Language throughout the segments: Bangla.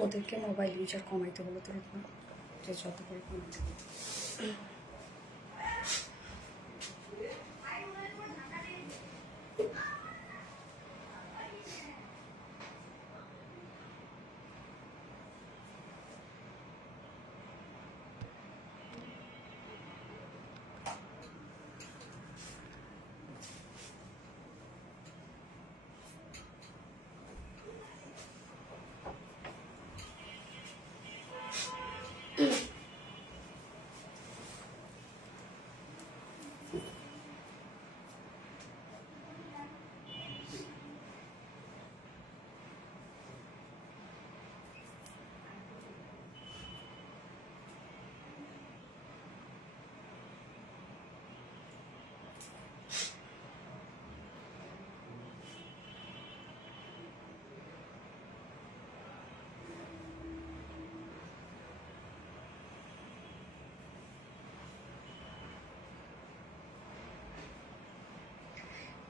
ওদেরকে মোবাইল ইউজার কমাইতে বলো তো না, যে যত করে কমাইতে বলো।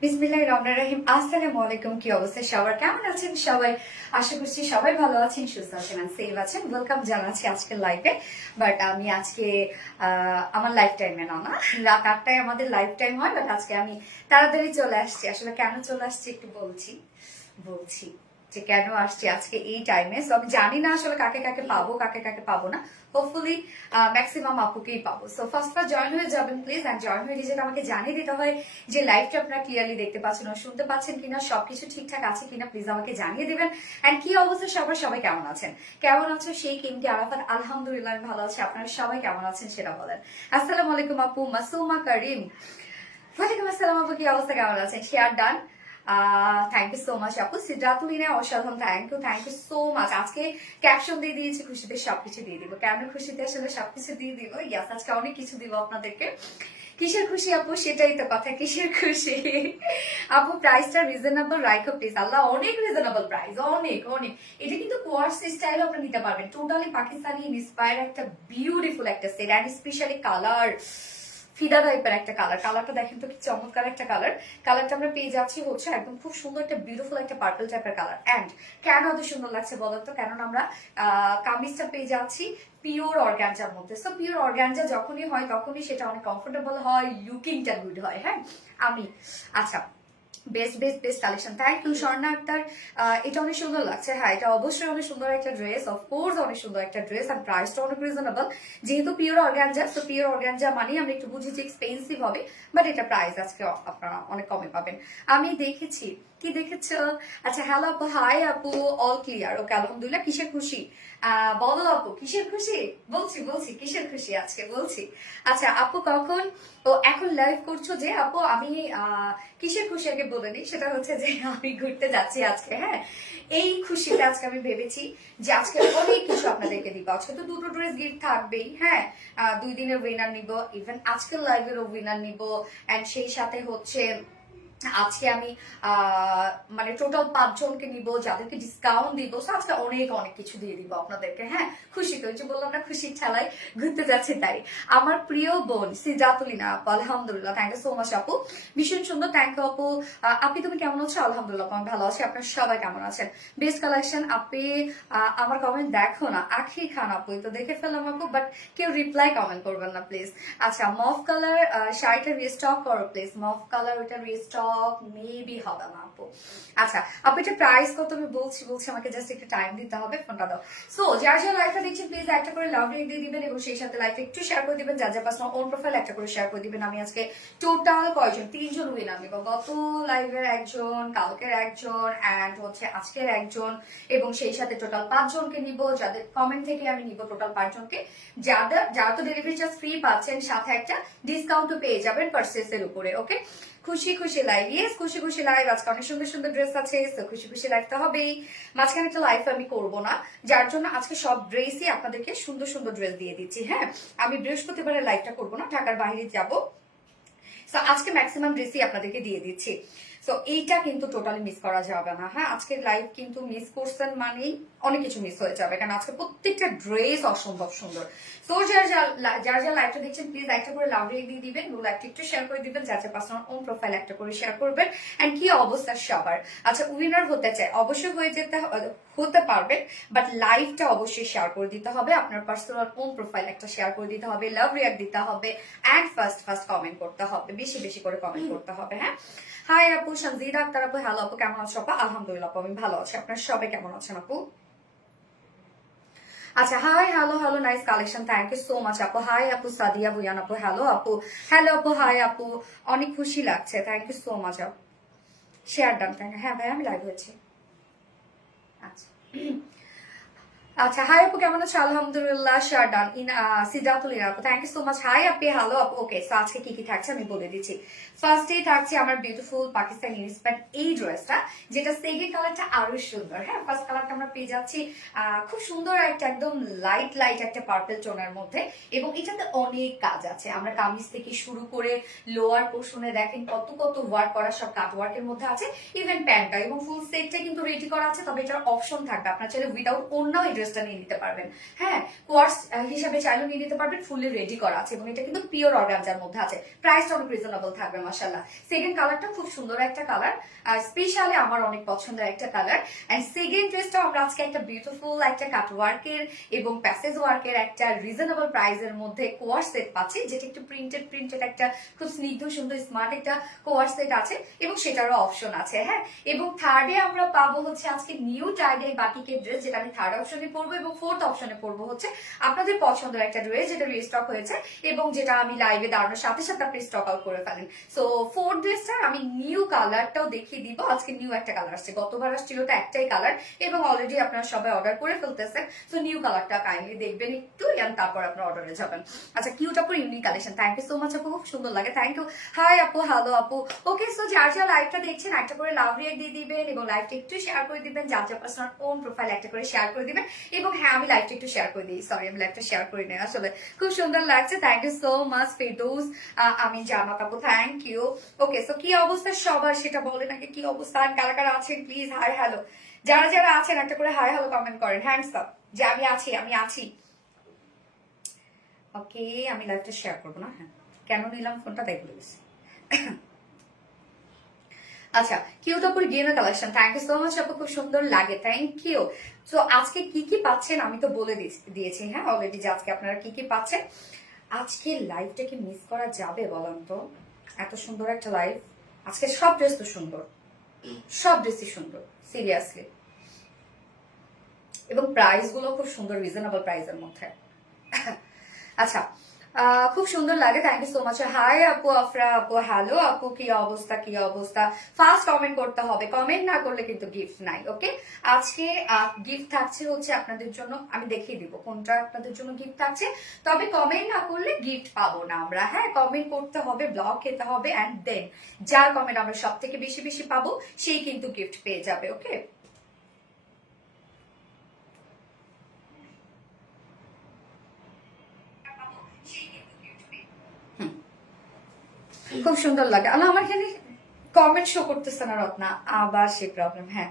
বিসমিল্লাহির রহমানির রহিম। আসসালামু আলাইকুম। কি অবস্থা সবার, কেমন আছেন সবাই? আশা করছি সবাই ভালো আছেন, সুস্থ আছেন, সেফ আছেন। ওয়েলকাম জানাচ্ছি আজকের লাইভে। বাট আমি আজকে আমার লাইফ টাইমে না, রাত 8টায় আমাদের লাইফ টাইম হয়, বাট আজকে আমি তাড়াতাড়ি চলে আসছি। আসলে কেন চলে আসছি একটু বলছি যে কেন আসছি আজকে এই টাইমে। সো আমি জানি না আসলে কাকে কাকে পাবো, কাকে কাকে পাবো না। হোপফুলি ম্যাক্সিমাম আপুকেই পাবো। সো ফার্স্ট জয়েন হয়ে যাবেন প্লিজ, অ্যান্ড জয়েন হয়ে যেটা আমাকে জানিয়ে দিতে হয় যে লাইভটা আপনারা ক্লিয়ারলি দেখতে পাচ্ছেন ও শুনতে পাচ্ছেন কিনা, সবকিছু ঠিকঠাক আছে কিনা প্লিজ আমাকে জানিয়ে দিবেন। অ্যান্ড কি অবস্থা সবার, সবাই কেমন আছেন? কেমন আছো সেই কিমতি আরাফাত? আলহামদুলিল্লাহ আমি ভালো আছি। আপনারা সবাই কেমন আছেন সেটা বলেন। আসসালামু আলাইকুম আপু মাসুমা করিম। ওয়ালাইকুম আসসালাম আপু, কি অবস্থা, কেমন আছেন? Share done. Thank you so much আপু। সিদ্ধাতুলিনা অসাধারণ, থ্যাংক ইউ সো মাচ। আজকে ক্যাপশন দিয়ে দিয়েছি খুশিতে সবকিছু দিয়ে দিব। কেন খুশিতে আসলে সবকিছু দিয়ে দিব। ইয়াস, আজকে অনেক কিছু দিব আপনাদেরকে। কিসের খুশি আপু? সেটাই তো কথা, কিসের খুশি? আপু প্রাইসটা রিজনেবল রাখো প্লিজ। আল্লাহ, অনেক রিজনেবল প্রাইস, অনেক অনেক। এটা কিন্তু কোয়ার্সি স্টাইলও আপনি নিতে পারবেন। টোটালি পাকিস্তানি ইন্সপায়ার একটা বিউটিফুল একটা সেট, অ্যান্ড স্পেশালি কালার ফিদা টাইপের একটা কালারটা দেখেন তো কি চমৎকার একটা কালারটা আমরা পেয়ে যাচ্ছি হচ্ছে একদম খুব সুন্দর একটা বিউটিফুল একটা পার্পল টাইপের কালার। এন্ড কেন এত সুন্দর লাগছে বলেন তো? কেননা আমরা কামিজটা পেয়ে যাচ্ছি পিওর অর্গানজার মধ্যে। সো পিওর অর্গানজা যখনই হয় তখনই সেটা অনেক কমফোর্টেবল হয়, লুকিংটা গুড হয়। হ্যাঁ আচ্ছা, best best best collection. Thank you Swarna Akter. এটা অনেক সুন্দর লাগছে। হ্যাঁ, এটা অবশ্যই অনেক সুন্দর একটা ড্রেস, অফকোর্স অনেক সুন্দর একটা ড্রেস, আর প্রাইসটা অনেক রিজনেবল। যেহেতু পিওর অর্গানজা, তো পিওর অর্গানজা মানে আমরা একটু বুঝি যে এক্সপেন্সিভ হবে, বাট এটা প্রাইস আজকে আপনারা অনেক কমে পাবেন। আমি দেখেছি। কি দেখেছো? আচ্ছা, হ্যালো আপু, হাই আপু, অল ক্লিয়ার। ওকে, আলহামদুলিল্লাহ। কিসের খুশি বলো আপু, কিসের খুশি? বলছি কিসের খুশি আজকে বলছি। আচ্ছা আপু, কখন ও এখন লাইভ করছো যে আপু? আমি কিসের খুশি আগে বলে নিই। সেটা হচ্ছে যে আমি ঘুরতে যাচ্ছি আজকে। হ্যাঁ, এই খুশিটা আজকে আমি ভেবেছি যে আজকে অনেক কিছু আপনাদেরকে দিব। আজকে তো দুটো ড্রেস গিফট থাকবেই। হ্যাঁ, 2 দিনের উইনার নিব, ইভেন আজকের লাইভেরও উইনার নিব, এন্ড সেই সাথে হচ্ছে আজকে আমি মানে টোটাল 5 জনকে নিব যাদেরকে ডিসকাউন্ট দিব। আজকে অনেক অনেক কিছু দিয়ে দিব আপনাদেরকে। হ্যাঁ, খুশি তো, যে বললাম না খুশির ঠেলায় ঘুরতে যাচ্ছে তাই। আমার প্রিয় বোন সিজাতুলিনা আপু, আলহামদুলিল্লাহ, থ্যাংক ইউ সো মাচ আপু, ভীষণ সুন্দর, থ্যাংক ইউ আপু। আপনি তুমি কেমন আছো? আলহামদুলিল্লাহ আমি ভালো আছি। আপনার সবাই কেমন আছেন? Best collection. আপনি আমার কমেন্ট দেখো না? আখি খান আপু তো দেখে ফেললাম আপু, বাট কেউ রিপ্লাই কমেন্ট করবেন না প্লিজ। আচ্ছা, মফ কালার শাড়িটা রিস্টক করো প্লিজ। মফ কালার ওটা রিস্টক মেবি হবে না আপু। আচ্ছা আপু, এটা প্রাইস কত? আমি বলছি আমাকে জাস্ট একটু টাইম দিতে হবে, ফোনটা দাও। সো যার যার লাইফটা দেখছেন প্লিজ একটা করে লাভ রেট দিয়ে দিবেন, এবং সেই সাথে লাইফটা একটু শেয়ার করে দিবেন। যার যার পার্সোনাল ওন প্রোফাইল একটা করে শেয়ার করে দিবেন। আমি আজকে টোটাল কয়জন? 3 জন উইনার নিব। গত লাইভের একজন, কালকের একজন, অ্যান্ড হচ্ছে আজকের একজন, এবং সেই সাথে টোটাল 5 জনকে নিব। যাদের কমেন্ট থেকে আমি নিব টোটাল 5 জনকে। যারা তো ডেলিভারি চার্জ ফ্রি পাচ্ছেন, সাথে একটা ডিসকাউন্টও পেয়ে যাবেন পার্সেসের উপরে। ওকে, খুশি খুশি লাইভ। ইয়েস, খুশি খুশি লাইভ। আজকে অনেক সুন্দর সুন্দর ড্রেস আছে, তো খুশি খুশি লাইভ তো হবেই। মাঝখানে একটা লাইভ আমি করবো না, যার জন্য আজকে সব ড্রেসই আপনাদেরকে সুন্দর সুন্দর ড্রেস দিয়ে দিচ্ছি। হ্যাঁ, আমি বৃহস্পতিবারের লাইভটা করবো না, ঢাকার বাইরে যাবো। আজকে ম্যাক্সিমাম ড্রেসই আপনাদেরকে দিয়ে দিচ্ছি। সো এইটা কিন্তু টোটালি মিস করা যাবে না। হ্যাঁ, আজকের লাইভ কিন্তু মিস করছেন মানেই অনেক কিছু মিস হয়ে যাবে, কারণ আজকে প্রত্যেকটা ড্রেস অসম্ভব সুন্দর। সো যারা লাইভটা দেখছেন প্লিজ একটা করে লাভ রেক দিয়ে দিবেন, লাইভটা একটু শেয়ার করে দিবেন, যার পার্সোনাল ওন প্রোফাইল একটা করে শেয়ার করবেন। এন্ড কি অবস্থা সবার? আচ্ছা, উইনার হতে চাই অবশ্যই হতে পারবে, বাট লাইভটা অবশ্যই শেয়ার করে দিতে হবে, আপনার পার্সোনাল ওন প্রোফাইল একটা শেয়ার করে দিতে হবে, লাভ রিয়াক্ট দিতে হবে, এন্ড ফার্স্ট কমেন্ট করতে হবে, বেশি বেশি করে কমেন্ট করতে হবে। হ্যাঁ, হাই আপু, সঞ্জিদা আক্তার আপু, হ্যালো আপু, কেমন আছো আপু? আলহামদুলিল্লাহ আপু, আমি ভালো আছি। আপনার সবাই কেমন আছেন আপু? আচ্ছা, hi, hello, nice collection, thank you so much আপু। হাই আপু, সাদিয়া বুয়ান আপু, হ্যালো আপু, হাই আপু, অনেক খুশি লাগছে, থ্যাংক ইউ সো মাচ আপু। শেয়ার ডান, হ্যাঁ ভাই আমি লাইভ হয়েছি। আচ্ছা আচ্ছা, হাই আপু, কেমন আছো? আলহামদুলিল্লাহ, শেয়ার ডান ইন সিদ্ধাতুল আপু, thank you so much. Hi আপি, হ্যালো আপু। ওকে, সো আজকে কি কি থাকছে আমি বলে দিচ্ছি। ফার্স্টেই থাকছে আমার বিউটিফুল পাকিস্তানি ইন্সপায়ার্ড এই ড্রেসটা, যেটা সেকেন্ড কালারটা আরো সুন্দর। হ্যাঁ, ফার্স্ট কালারটা আমরা পেয়ে যাচ্ছি খুব সুন্দর একটা একদম লাইট একটা পার্পল টোনের মধ্যে, এবং এটাতে অনেক কাজ আছে। আমরা কামিজ থেকে শুরু করে লোয়ার পোর্শনে দেখেন কত কত ওয়ার্ক করা, সব কাট ওয়ার্কের মধ্যে আছে, ইভেন প্যান্টটা এবং ফুল সেটটা কিন্তু রেডি করা আছে। তবে এটার অপশন থাকবে, আপনার চাইলে উইদাউট অন্যান্য এই ড্রেসটা নিয়ে নিতে পারবেন। হ্যাঁ, কোয়ার্স হিসাবে চাইলেও নিয়ে নিতে পারবেন, ফুললি রেডি করা আছে, এবং এটা কিন্তু পিওর অর্গানজার মধ্যে আছে। প্রাইসটা অনেক রিজনেবল থাকবে মাশাআল্লাহ। সেকেন্ড কালারটা খুব সুন্দর একটা কালার, আর স্পেশালি আমার অনেক পছন্দের একটা কালার। এন্ড সেকেন্ড ড্রেসটা আমরা আজকে একটা বিউটিফুল একটা কাট ওয়ার্কের এবং প্যাসেজ ওয়ার্কের একটা রিজনেবল প্রাইসের মধ্যে কোয়ার সেট পাচ্ছি, যেটা একটু প্রিন্টেড একটা খুব স্নিগ্ধ সুন্দর স্মার্ট একটা কোয়ার সেট আছে, এবং সেটারও অপশন আছে। হ্যাঁ, এবং থার্ডে আমরা পাবো হচ্ছে আজকে নিউ টাইডে বাটিকের ড্রেস, যেটা আমি থার্ড অপশনে পরবো, এবং ফোর্থ অপশনে পরবো হচ্ছে আপনাদের পছন্দের একটা ড্রেস, যেটা রিস্টক হয়েছে এবং যেটা আমি লাইভে দাঁড়ানোর সাথে সাথে আপনি স্টক আউট করে ফেলেন। সো ফোর্থ ড্রেসটা আমি নিউ কালারটাও দেখিয়ে দিব। আজকে নিউ একটা কালার আসছে, গতবার আসছিল তো একটাই কালার, এবং অলরেডি আপনারা সবাই অর্ডার করে ফেলতেছেন। সো নিউ কালারটা কাইন্ডলি দেখবেন একটু, তারপর আপনার অর্ডারে যাবেন। আচ্ছা, কিউট আপু, unique collection, thank you so much আপু, খুব সুন্দর লাগে, থ্যাংক ইউ। হাই আপু, হ্যালো আপু। ওকে, সো যার লাইভটা দেখছেন একটা করে লাভ রিয়েক্ট দিয়ে দিবেন, এবং লাইভটা একটু শেয়ার করে দিবেন, যার পার্সোনাল ওন প্রোফাইল একটা করে শেয়ার করে দিবেন। এবং হ্যাঁ, আমি লাইভটা একটু শেয়ার করে দিই, সরি আমি লাইভটা শেয়ার করি না আসলে। খুব সুন্দর লাগছে, thank you so much Ferdous. আমি জানাত আপু, থ্যাংক ইউ। ওকে, সো কি অবস্থা সবার সেটা বলেন আগে, কি অবস্থা, কারা কারা আছেন প্লিজ হাই হ্যালো। যারা আছেন একটা করে হাই হ্যালো কমেন্ট করেন, হ্যান্ডস আপ যে আমি আছি। ওকে, আমি লাইভটা শেয়ার করবো না। হ্যাঁ, কেন নিলাম ফোনটা তাই বলে গেছি। আচ্ছা, কিউটাপুর গেমের collection, thank you so much আপু, খুব সুন্দর লাগে, থ্যাংক ইউ। সো আজকে কি কি পাচ্ছেন আমি তো বলে দিয়েছি, হ্যাঁ অলরেডি, যে আজকে আপনারা কি কি পাচ্ছেন। আজকে লাইভটা কি মিস করা যাবে বলেন তো? এত সুন্দর একটা লাইভ, আজকে সব ড্রেস তো সুন্দর, সব ড্রেসই সুন্দর সিরিয়াসলি, এবং প্রাইস গুলো খুব সুন্দর, রিজনেবল প্রাইসের মধ্যে। আচ্ছা, খুব সুন্দর লাগে, thank you so much. Hi আপু, আফরা আপু, হ্যালো আপু, কি অবস্থা। ফার্স্ট কমেন্ট করতে হবে, কমেন্ট না করলে কিন্তু গিফট নাই। ওকে, আজকে গিফট থাকছে হচ্ছে আপনাদের জন্য, আমি দেখিয়ে দিব কোনটা আপনাদের জন্য গিফট থাকছে। তবে কমেন্ট না করলে গিফট পাবো না আমরা। হ্যাঁ, কমেন্ট করতে হবে, ব্লগ খেতে হবে, অ্যান্ড দেন যার কমেন্ট আমরা সব থেকে বেশি পাবো সেই কিন্তু গিফট পেয়ে যাবে। ওকে, খুব সুন্দর লাগে। আমার এখানে কমেন্ট শো করতেছে না রত্না, আবার সেই প্রবলেম। হ্যাঁ,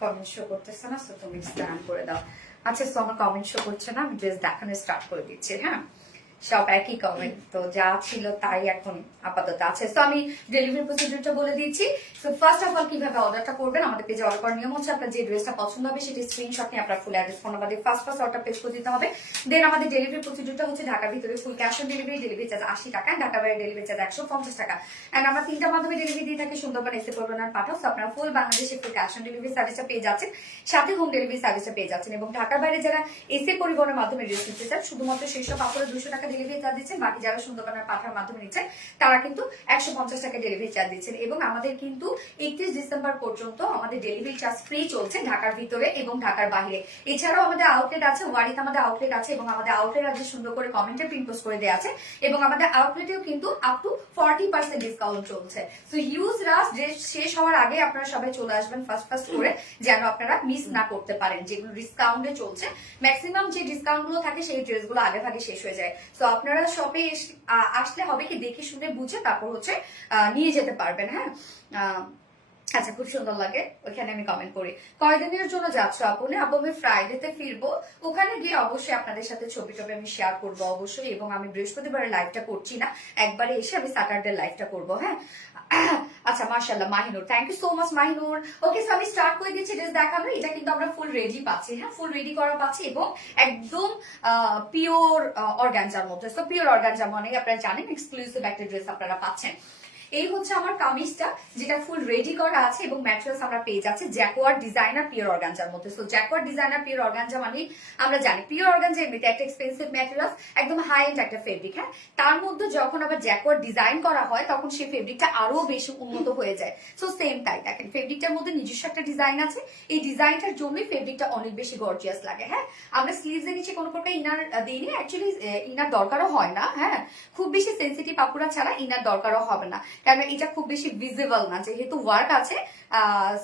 কমেন্ট শো করতেছে না, সো তুমি স্ট্যান্ড করে দাও। আচ্ছা, সো আমার কমেন্ট শো করছে না, আমি ড্রেস দেখানো স্টার্ট করে দিচ্ছি। হ্যাঁ, সব একই কমেন্ট, তো যা ছিল তাই এখন আপাতত আছে। তো আমি ডেলিভারি প্রসিডিউরটা বলে দিচ্ছি। তো ফার্স্ট অফ অল কিভাবে অর্ডারটা করবেন, আমাদের পেজে অর্ডার করার নিয়ম হচ্ছে আপনার যে ড্রেসটা পছন্দ হবে সেটি স্ক্রিনশট নিয়ে আপনার ফুল অ্যাড্রেস ফোন নাম্বার দিয়ে ফার্স্ট অর্ডার পেজ করে দিতে হবে। দেন আমাদের ডেলিভারি প্রসিডিউরটা হচ্ছে ঢাকার ভিতরে full cash on delivery charge 80 টাকা, ঢাকার বাইরে ডেলিভারি চার্জ 150 টাকা। এন্ড আমরা 3টা মাধ্যমে ডেলিভারি দিয়ে থাকি, সুন্দরবন, এসে করবেন আর পাঠাও। আপনারা ফুল বাংলাদেশে ফুল ক্যাশ অন ডেলিভারি সার্ভিসটা পেয়ে যাচ্ছেন, সাথে হোম ডেলিভারি সার্ভিসটা পেয়ে যাচ্ছেন। এবং ঢাকার বাইরে যারা এসে পরিবহনের মাধ্যমে ড্রেস নিতে চান, শুধুমাত্র সেই সব আপনারা 200 টাকা ডেলিভারি চার্জ দিচ্ছেন, বাকি যারা সুন্দরবনের পাঠার মাধ্যমে নিচ্ছেন তারা কিন্তু 150 টাকা ডেলিভারি চার্জ দিচ্ছেন। এবং আমাদের কিন্তু 31 ডিসেম্বর পর্যন্ত আমাদের ডেলিভারি চার্জ ফ্রি চলছে ঢাকার ভিতরে এবং ঢাকার বাইরে। এছাড়াও আমাদের আউটলেট আছে, ওয়ারিতে আমাদের আউটলেট আছে, এবং আমাদের আউটলেট আজ সুন্দর করে কমেন্টে প্রিন্ট পোস্ট করে দেওয়া আছে, এবং আমাদের আউটলেটেও কিন্তু আপ টু 40% ডিসকাউন্ট চলছে। সো হিউজ রাশ ড্রেস শেষ হওয়ার আগে আপনারা সবাই চলে আসবেন ফার্স্ট করে, যেন আপনারা মিস না করতে পারেন। যেগুলো ডিসকাউন্টে চলছে, ম্যাক্সিমাম যে ডিসকাউন্ট গুলো থাকে সেই ড্রেসগুলো আগে ভাগে শেষ হয়ে যায়। সো আপনারা শপে আসলে হবে কি দেখে শুনে বুঝে তারপর হচ্ছে নিয়ে যেতে পারবেন। হ্যাঁ, আচ্ছা, খুব সুন্দর লাগে। ওখানে আমি কমেন্ট করি। কয়দিনের জন্য যাচ্ছ আপু? আপু আমি ফ্রাইডেতে ফিরবো। ওখানে গিয়ে অবশ্যই আপনাদের সাথে ছবি টবি আমি শেয়ার করবো অবশ্যই, এবং আমি বৃহস্পতিবারের লাইভটা করছি না, একবারে এসে আমি স্যাটারডে লাইভটা করবো। হ্যাঁ, আচ্ছা, মাশাআল্লাহ Mahinur, thank you so much Mahinur. Okay, so আমি স্টার্ট করে দিচ্ছি ড্রেস দেখানো। এটা কিন্তু আমরা ফুল রেডি পাচ্ছি, হ্যাঁ ফুল রেডি করা পাচ্ছি, এবং একদম পিওর অর্গানজার মধ্যে। সো পিওর অর্গানজা মানে আপনারা জানেন এক্সক্লুসিভ একটা ড্রেস আপনারা পাচ্ছেন। এই হচ্ছে আমার কামিজটা, যেটা ফুল রেডি করা আছে, এবং ম্যাটেরিয়ালস আমরা পেয়ে যাচ্ছি জ্যাকোয়ার ডিজাইনার পিওর অর্গানজার মধ্যে। So jacquard designer pure organza মানে আমরা জানি পিওর অর্গানজা এমনিতে একটা এক্সপেন্সিভ ম্যাটেরিয়ালস, একদম হাই এন্ড একটা ফেব্রিক। হ্যাঁ, তার মধ্যে যখন আবার জ্যাকোয়ার ডিজাইন করা হয় তখন সেই ফেব্রিকটা আরো বেশি উন্নত হয়ে যায়। সো সেম তাই দেখেন, ফেব্রিকটার মধ্যে নিজস্ব একটা ডিজাইন আছে, এই ডিজাইনটার জন্যই ফেব্রিকটা অনেক বেশি গর্জিয়াস লাগে। হ্যাঁ, আমরা স্লিভস এর নিচে কোনো প্রকার ইনার দিইনি, অ্যাকচুয়ালি ইনার দরকারও হয় না। হ্যাঁ, খুব বেশি সেন্সিটিভ আপুরা ছাড়া ইনার দরকারও হবে না, কারণ এটা খুব বেশি ভিজিবল না, যেহেতু ওয়ার্ক আছে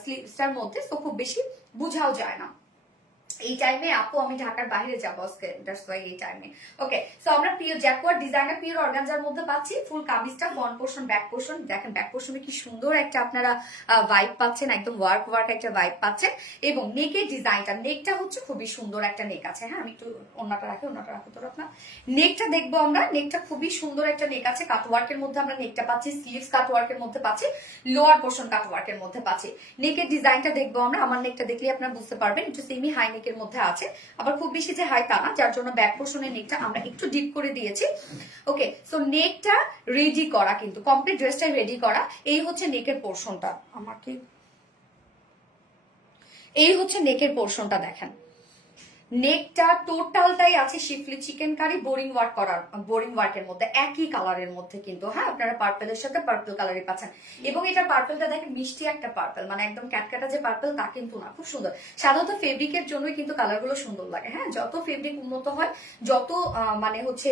স্লিভসটার মধ্যে, তো খুব বেশি বুঝাও যায় না। এই টাইমে আপু আমি ঢাকার বাইরে যাবো আজকে, দ্যাটস ওয়াই এই টাইমে। ওকে, সো আমরা pure jacquard designer pure organza মধ্যে পাচ্ছি। ফুল কামিজটা ফ্রন্ট পোর্শন, ব্যাক পোর্শন দেখেন, ব্যাক পোর্শনে কি সুন্দর একটা আপনারা ভাইব পাচ্ছেন, একদম ওয়ার্ক ওয়ার্ক একটা ভাইব পাচ্ছেন। এবং নেকের ডিজাইনটা, নেকটা হচ্ছে খুবই সুন্দর একটা নেক আছে। হ্যাঁ, আমি একটু ওনাটা রাখো তোর আপনার নেকটা দেখবো আমরা। নেকটা খুবই সুন্দর একটা নেক আছে, কাটওয়ার্কের মধ্যে আমরা নেকটা পাচ্ছি, স্লিভস কাটওয়ার্কের মধ্যে পাচ্ছি, লোয়ার পোর্শন কাটওয়ার্কের মধ্যে পাচ্ছি। নেকের ডিজাইনটা দেখবো আমরা। আমার নেকটা দেখলে আপনারা বুঝতে পারবেন একটু সেমি হাই নেকের মধ্যে আছে, আবার খুব বেশি যে হাই তা না, যার জন্য ব্যাক পোর্শনের নেকটা আমরা একটু ডিপ করে দিয়েছি। ওকে, সো নেকটা রেডি করা, কিন্তু কমপ্লিট ড্রেসটা রেডি করা। এই হচ্ছে নেকের পোর্শনটা, আমাকে এই হচ্ছে নেকের পোর্শনটা দেখেন। নেকটা টোটালটাই আছে শিফলি চিকেন কারি বোরিং ওয়ার্কের মধ্যে, একই কালারের মধ্যে কিন্তু। হ্যাঁ, আপনারা পার্পেলের সাথে পার্পল কালারই পাচ্ছেন, এবং এটা পার্পলটা দেখেন মিষ্টি একটা পার্পল, মানে একদম ক্যাটকাটা যে পার্পল তা কিন্তু না, খুব সুন্দর। সাধারণত ফেব্রিকের জন্যই কিন্তু কালারগুলো সুন্দর লাগে। হ্যাঁ, যত ফেব্রিক উন্নত হয়, যত মানে হচ্ছে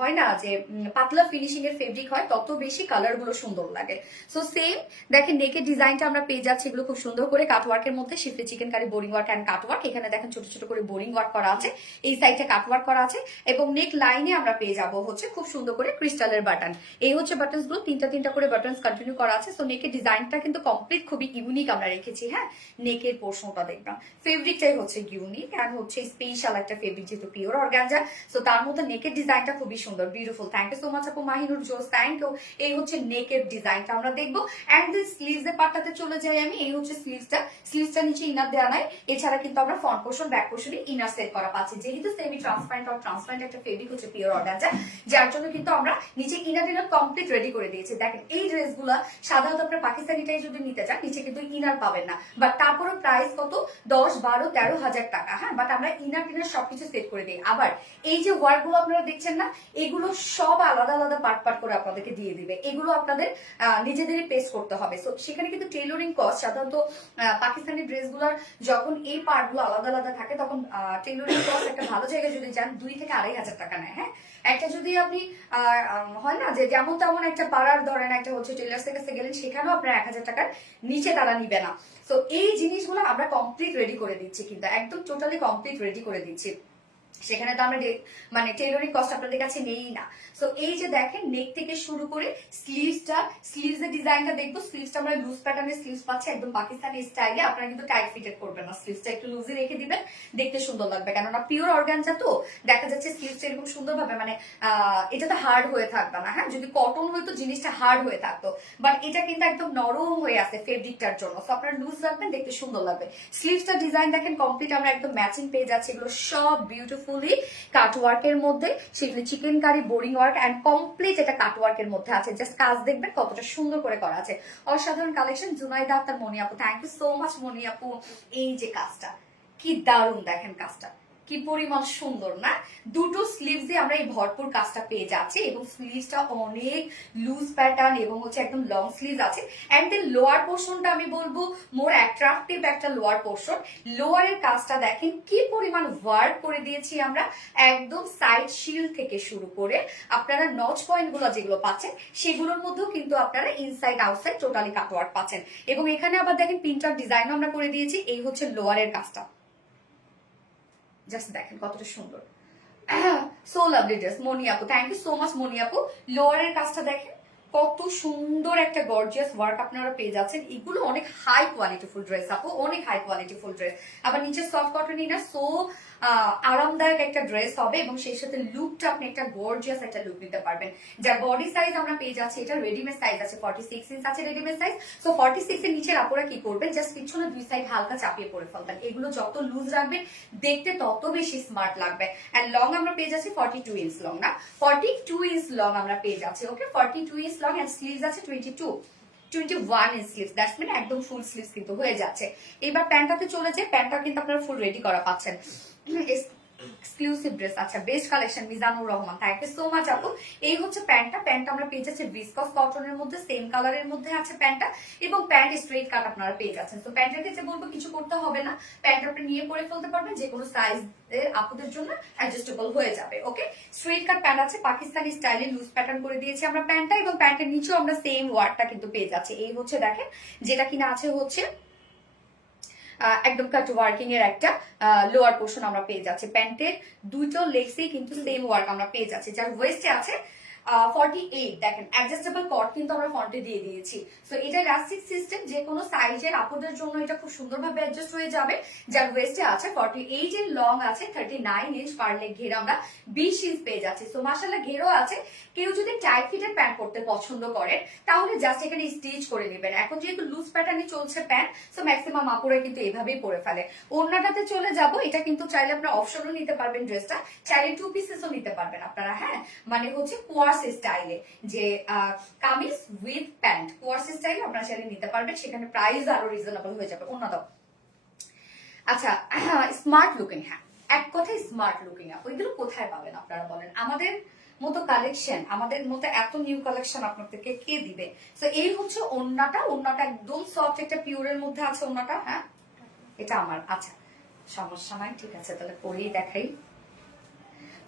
হয় না যে পাতলা ফিনিশিং এর ফেব্রিক হয়, তত বেশি কালারগুলো সুন্দর লাগে। সো সেম দেখেন, নেকের ডিজাইনটা আমরা পেয়ে যাচ্ছি এগুলো খুব সুন্দর করে কাটওয়ার্কের মধ্যে, schiffli chikankari boring work and cutwork. এখানে দেখেন ছোট ছোট করে বোরিং ওয়ার্ক করা আছে, এই সাইডটা কাটওয়ার্ক করা আছে, এবং নেক লাইনে আমরা পেয়ে যাব হচ্ছে খুব সুন্দর করে ক্রিস্টালের বাটন। এই হচ্ছে বাটনস গুলো, তিনটা তিনটা করে বাটনস কন্টিনিউ করা আছে। সো নেকের ডিজাইনটা কিন্তু কমপ্লিট খুবই ইউনিক আমরা রেখেছি। হ্যাঁ, নেকের পোর্শনটা দেখলাম, ফেব্রিকটাই হচ্ছে ইউনিক অ্যান্ড হচ্ছে স্পেশাল একটা ফেব্রিক, যেহেতু পিওর অর্গানজা। সো তার মধ্যে নেকের ডিজাইনটা খুবই সুন্দর, beautiful. Thank you so much আপু মাহিনুর জোস, থ্যাংক ইউ। এই হচ্ছে নেকের ডিজাইনটা আমরা দেখবো। অ্যান্ড দিস স্লিভস এর পার্টটাতে চলে যাই আমি। এই হচ্ছে স্লিভসটা নিচে ইনার দেওয়া নাই, এছাড়া কিন্তু আমরা ফ্রন্ট পোর্শন ব্যাক পোর্শনে ইনার সেট করা পাচ্ছি, যেহেতু সেমি ট্রান্সপারেন্ট একটা ফেব্রিক হচ্ছে পিওর অর্গানজা, যার জন্য কিন্তু আমরা নিচে ইনার কমপ্লিট রেডি করে দিয়েছি। দেখেন, এই ড্রেসগুলো সাধারণত আপনার পাকিস্তানিটাই যদি নিতে চান নিচে কিন্তু ইনার পাবেন না, বাট তারপরে প্রাইস কত 10, 12, 13 হাজার টাকা। হ্যাঁ, বাট আমরা ইনার টিনার সবকিছু সেট করে দিই। আবার এই যে ওয়ার্ক গুলো আপনারা দেখছেন না, এগুলো সব আলাদা আলাদা পার্ট করে আপনাদেরকে দিয়ে দিবে, এগুলো আপনাদের নিজেদেরই পেস্ট করতে হবে। সো সেখানে কিন্তু টেইলরিং কস্ট, সাধারণত পাকিস্তানি ড্রেসগুলোর যখন এই পার্ট গুলো আলাদা আলাদা থাকে, তখন টেইলরিং কস্ট একটা ভালো জায়গায় যদি যান 2 থেকে 2.5 হাজার টাকা নেয়। হ্যাঁ, একটা যদি আপনি হয় না যে যেমন তেমন একটা পাড়ার ধরেন একটা হচ্ছে টেইলার্স এর কাছে গেলেন, সেখানেও আপনার 1 হাজার টাকার নিচে তারা নিবে না। সো এই জিনিসগুলো আমরা কমপ্লিট রেডি করে দিচ্ছি, কিন্তু একদম টোটালি কমপ্লিট রেডি করে দিচ্ছি। সেখানে তো আমরা মানে টেইলরিং কস্ট আপনাদের কাছে নেই না। সো এই যে দেখেন, নেক থেকে শুরু করে স্লিভস এর ডিজাইনটা দেখবো। স্লিভসটা আমরা লুজ প্যাটার্নের স্লিভস পাচ্ছি, একদম পাকিস্তানি স্টাইলে। আপনারা কিন্তু টাইট ফিটেড করবেন না, স্লিভসটা একটু লুজে রেখে দিবেন, দেখতে সুন্দর লাগবে। কেননা পিওর অর্গানজা তো দেখা যাচ্ছে স্লিভসটা এরকম সুন্দর ভাবে, মানে এটা তো হার্ড হয়ে থাকবে না। হ্যাঁ, যদি কটন হইতো জিনিসটা হার্ড হয়ে থাকতো, বাট এটা কিন্তু একদম নরম হয়ে আছে ফেব্রিকটার জন্য। সো আপনারা লুজ রাখবেন, দেখতে সুন্দর লাগবে। স্লিভসটা ডিজাইন দেখেন কমপ্লিট আমরা একদম ম্যাচিং পেয়ে যাচ্ছি, এগুলো সব বিউটিফুলি কাটওয়ার্কের মধ্যে, সেগুলো chikankari boring work and complete এটা কাটওয়ার্কের মধ্যে আছে। জাস্ট কাজ দেখবেন কতটা সুন্দর করে করা আছে, অসাধারণ কালেকশন। জুনাইদা আক্তার মনি আপু, থ্যাংক ইউ সো মাচ মনি আপু। এই যে কাজটা কি দারুণ, দেখেন কাজটা কি পরিমাণ সুন্দর না। দুটো স্লিভস দিয়ে আমরা এই ভরপুর কাজটা পেয়ে যাচ্ছি, এবং স্লিভসটা অনেক লুজ প্যাটার্ন এবং হচ্ছে একদম লং স্লিভ আছে। এন্ড দেন লোয়ার পোর্শনটা আমি বলবো মোর অ্যাট্রাকটিভ একটা লোয়ার পোর্শন। লোয়ারের কাজটা দেখেন কি পরিমাণ ওয়ার্ক করে দিয়েছি আমরা, একদম সাইড শিল থেকে শুরু করে আপনারা নচ পয়েন্ট গুলো যেগুলো পাচ্ছেন, সেগুলোর মধ্যেও কিন্তু আপনারা ইনসাইড আউটসাইড টোটালি কাটওয়ার্ক পাচ্ছেন। এবং এখানে আবার দেখেন প্রিন্টার ডিজাইনও আমরা করে দিয়েছি। এই হচ্ছে লোয়ারের কাজটা, জাস্ট দেখেন কতটা সুন্দর। সো লাভলি ড্রেস মনি আপু, থ্যাংক ইউ সো মাচ মনি আপু। লোয়ারের কাজটা দেখেন কত সুন্দর একটা গর্জিয়াস ওয়ার্ক আপনারা পেয়ে যাচ্ছেন। এগুলো অনেক হাই কোয়ালিটিফুল ড্রেস আপু, অনেক হাই কোয়ালিটিফুল ড্রেস। আবার নিচে সফট কটন ইনার, সো আরামদায়ক একটা ড্রেস হবে এবং সেই সাথে লুকটা আপনি একটা গর্জিয়াস একটা লুক নিতে পারবেন। যার বডি সাইজ আমরা পেয়ে যাচ্ছি, এটা রেডিমেড সাইজ আছে 46 ইঞ্চ আছে রেডিমেড সাইজ। সো 46 এর নিচের আপনারা কি করবেন, জাস্ট পিছনে দুই সাইড হালকা চাপিয়ে পরে ফেলবেন। এগুলো যত লুজ রাখবেন দেখতে তত বেশি স্মার্ট লাগবে। এন্ড লং আমরা পেয়ে যাচ্ছি 42 ইঞ্চ লং, না 42 ইঞ্চ লং আমরা পেয়ে যাচ্ছি। ওকে, 42 ইঞ্চ লং এন্ড স্লিভস আছে 21 ইঞ্চ স্লিভস, দ্যাটস মিন একদম ফুল স্লিভস কিন্তু হয়ে যাচ্ছে। এবার প্যান্টটাতে চলে যায়, প্যান্টটা কিন্তু আপনারা ফুল রেডি করা পাচ্ছেন। এক্সক্লুসিভ ড্রেস, আচ্ছা best collection Mizanur Rahman, thank you so much আপু। এই হচ্ছে প্যান্টটা আমরা পেয়ে যাচ্ছি ভিসকস কটনের মধ্যে, সেম কালারের মধ্যে আছে প্যান্টটা, এবং প্যান্ট স্ট্রেট কাট আপনারা পেয়ে যাচ্ছেন। তো প্যান্টের ক্ষেত্রে বলবো কিছু করতে হবে না, প্যান্ট আপনি নিয়ে পরে ফেলতে পারবেন, যে কোনো সাইজ আপুদের জন্য অ্যাডজাস্টেবল হয়ে যাবে। ওকে, স্ট্রেট কাট প্যান্ট আছে, পাকিস্তানি স্টাইলে লুজ প্যাটার্ন করে দিয়েছি আমরা প্যান্টটা, এবং প্যান্টের নিচেও আমরা সেম ওয়ার্কটা কিন্তু পেয়ে যাচ্ছি। এই হচ্ছে দেখেন, যেটা কিনা আছে হচ্ছে একদম কাট ওয়ার্কিং এর একটা লোয়ার পোর্শন আমরা পেয়ে যাচ্ছি। প্যান্টের দুটো লেগসেই কিন্তু সেম ওয়ার্ক আমরা পেয়ে যাচ্ছি। যার ওয়েস্টে আছে 48, দেখেন অ্যাডজাস্টেবল কট কিন্তু আমরা ফ্রন্টে দিয়ে দিয়েছি। সো এটা ইলাস্টিক সিস্টেম, যে কোনো সাইজের আপুদের জন্য এটা খুব সুন্দরভাবে অ্যাডজাস্ট হয়ে যাবে। যার ওয়েস্টে আছে 48 এর লং আছে 39 ইঞ্চ, পার লেগ ঘের আমরা 20 ইঞ্চ পেয়ে যাচ্ছি। সো মাশাআল্লাহ ঘেরও আছে। কেউ যদি টাইট ফিটের প্যান্ট পরতে পছন্দ করেন তাহলে জাস্ট এখানে স্টিচ করে নেবেন। এখন যেহেতু লুজ প্যাটার্নে চলছে প্যান্ট, সো ম্যাক্সিমাম আপুরা কিন্তু এভাবেই পরে ফেলে। ওড়নাটাতে চলে যাব, এটা কিন্তু চাইলে আপনারা অপশনও নিতে পারবেন, ড্রেসটা চাইলে 2 পিসেসও নিতে পারবেন আপনারা। হ্যাঁ, মানে হচ্ছে কোয়ার্স স্টাইলে, যে কামিজ উইথ প্যান্ট কোয়ার্স স্টাইলে আপনারা চাইলে নিতে পারবেন, সেখানে প্রাইস আরো রিজনেবল হয়ে যাবে। অন্য দাও, আচ্ছা স্মার্ট লুকিং, হ্যাঁ এক কথায় স্মার্ট লুকিং। ওইগুলো কোথায় পাবেন আপনারা বলেন? আমাদের মতো কালেকশন, আমাদের মতো এত নিউ কালেকশন আপনাদেরকে কে দিবে? তো এই হচ্ছে ওড়নাটা, ওড়নাটা একদম সফট একটা পিওরের মধ্যে আছে ওড়নাটা। হ্যাঁ, এটা আমার, আচ্ছা সমস্যা নাই, ঠিক আছে তাহলে পরেই দেখাই।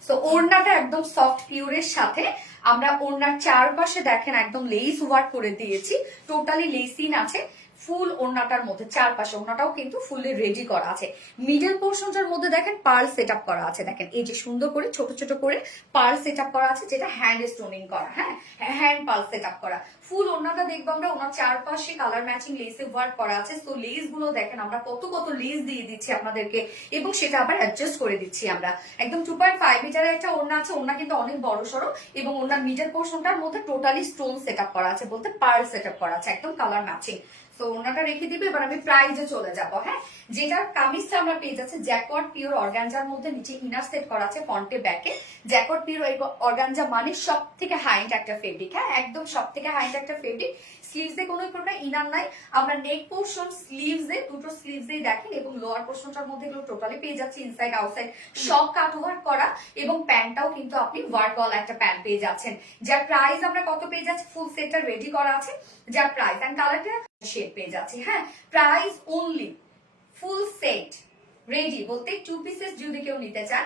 সো ওড়নাটা একদম সফট পিওরের সাথে আমরা ওড়নার চারপাশে দেখেন একদম লেস ওয়ার্ক করে দিয়েছি, টোটালি লেসিন আছে ফুল ওড়নাটার মধ্যে। চারপাশে ওড়নাটাও কিন্তু ফুললি রেডি করা আছে। মিডল পোর্শনটার মধ্যে দেখেন পার্ল সেট আপ করা আছে, দেখেন এই যে সুন্দর করে ছোট ছোট করে পার্ল সেট আপ করা আছে, যেটা হ্যান্ড স্টোনিং করা, হ্যাঁ হ্যান্ড পার্ল সেট আপ করা। ফুল ওড়নাটা দেখবো আমরা, ওনার চারপাশে কালার ম্যাচিং লেসে ওয়ার্ক করা আছে। তো লেস গুলো দেখেন আমরা কত কত লেস দিয়ে দিচ্ছি আপনাদেরকে, এবং সেটা আবার অ্যাডজাস্ট করে দিচ্ছি আমরা। একদম 2.5 মিটারের একটা ওড়না আছে, ওড়না কিন্তু অনেক বড় সড়ো, এবং ওড়নার মিডল পোর্শনটার মধ্যে টোটালি স্টোন সেট আপ করা আছে, বলতে পার্ল সেট আপ করা আছে, একদম কালার ম্যাচিং। তো ওনাটা রেখে দিবে। এবার আমি প্রাইজে চলে যাব। হ্যাঁ, যেটার কামিজটা আমরা পেয়ে যাচ্ছি জ্যাকওয়ার্ড পিওর অর্গানজার মধ্যে, নিচে ইনার সেট করা আছে ফ্রন্টে ব্যাকে। জ্যাকওয়ার্ড পিওর অর্গানজা মানে সব থেকে হাইট একটা ফেব্রিক, হ্যাঁ একদম সব থেকে হাইট একটা ফেব্রিক। স্লিভসে কোনো প্রকার ইনার নাই, আমরা নেক পোর্শন স্লিভসে দুটো স্লিভসেই দেখেন, এবং লোয়ার পোর্শনটার মধ্যে এগুলো টোটালি পেয়ে যাচ্ছি ইনসাইড আউটসাইড সব কাট ওয়ার্ক করা, এবং প্যান্টটাও কিন্তু আপনি ওয়ার্ক ওয়ালা একটা প্যান্ট পেয়ে যাচ্ছেন। যার প্রাইস আমরা কত পেয়ে যাচ্ছি, ফুল সেটটা রেডি করা আছে, যার প্রাইস এন্ড কালারটা শেড পেয়ে যাচ্ছি। হ্যাঁ, price only full set ready, বলতে 2 পিসেস যদি কেউ নিতে চান।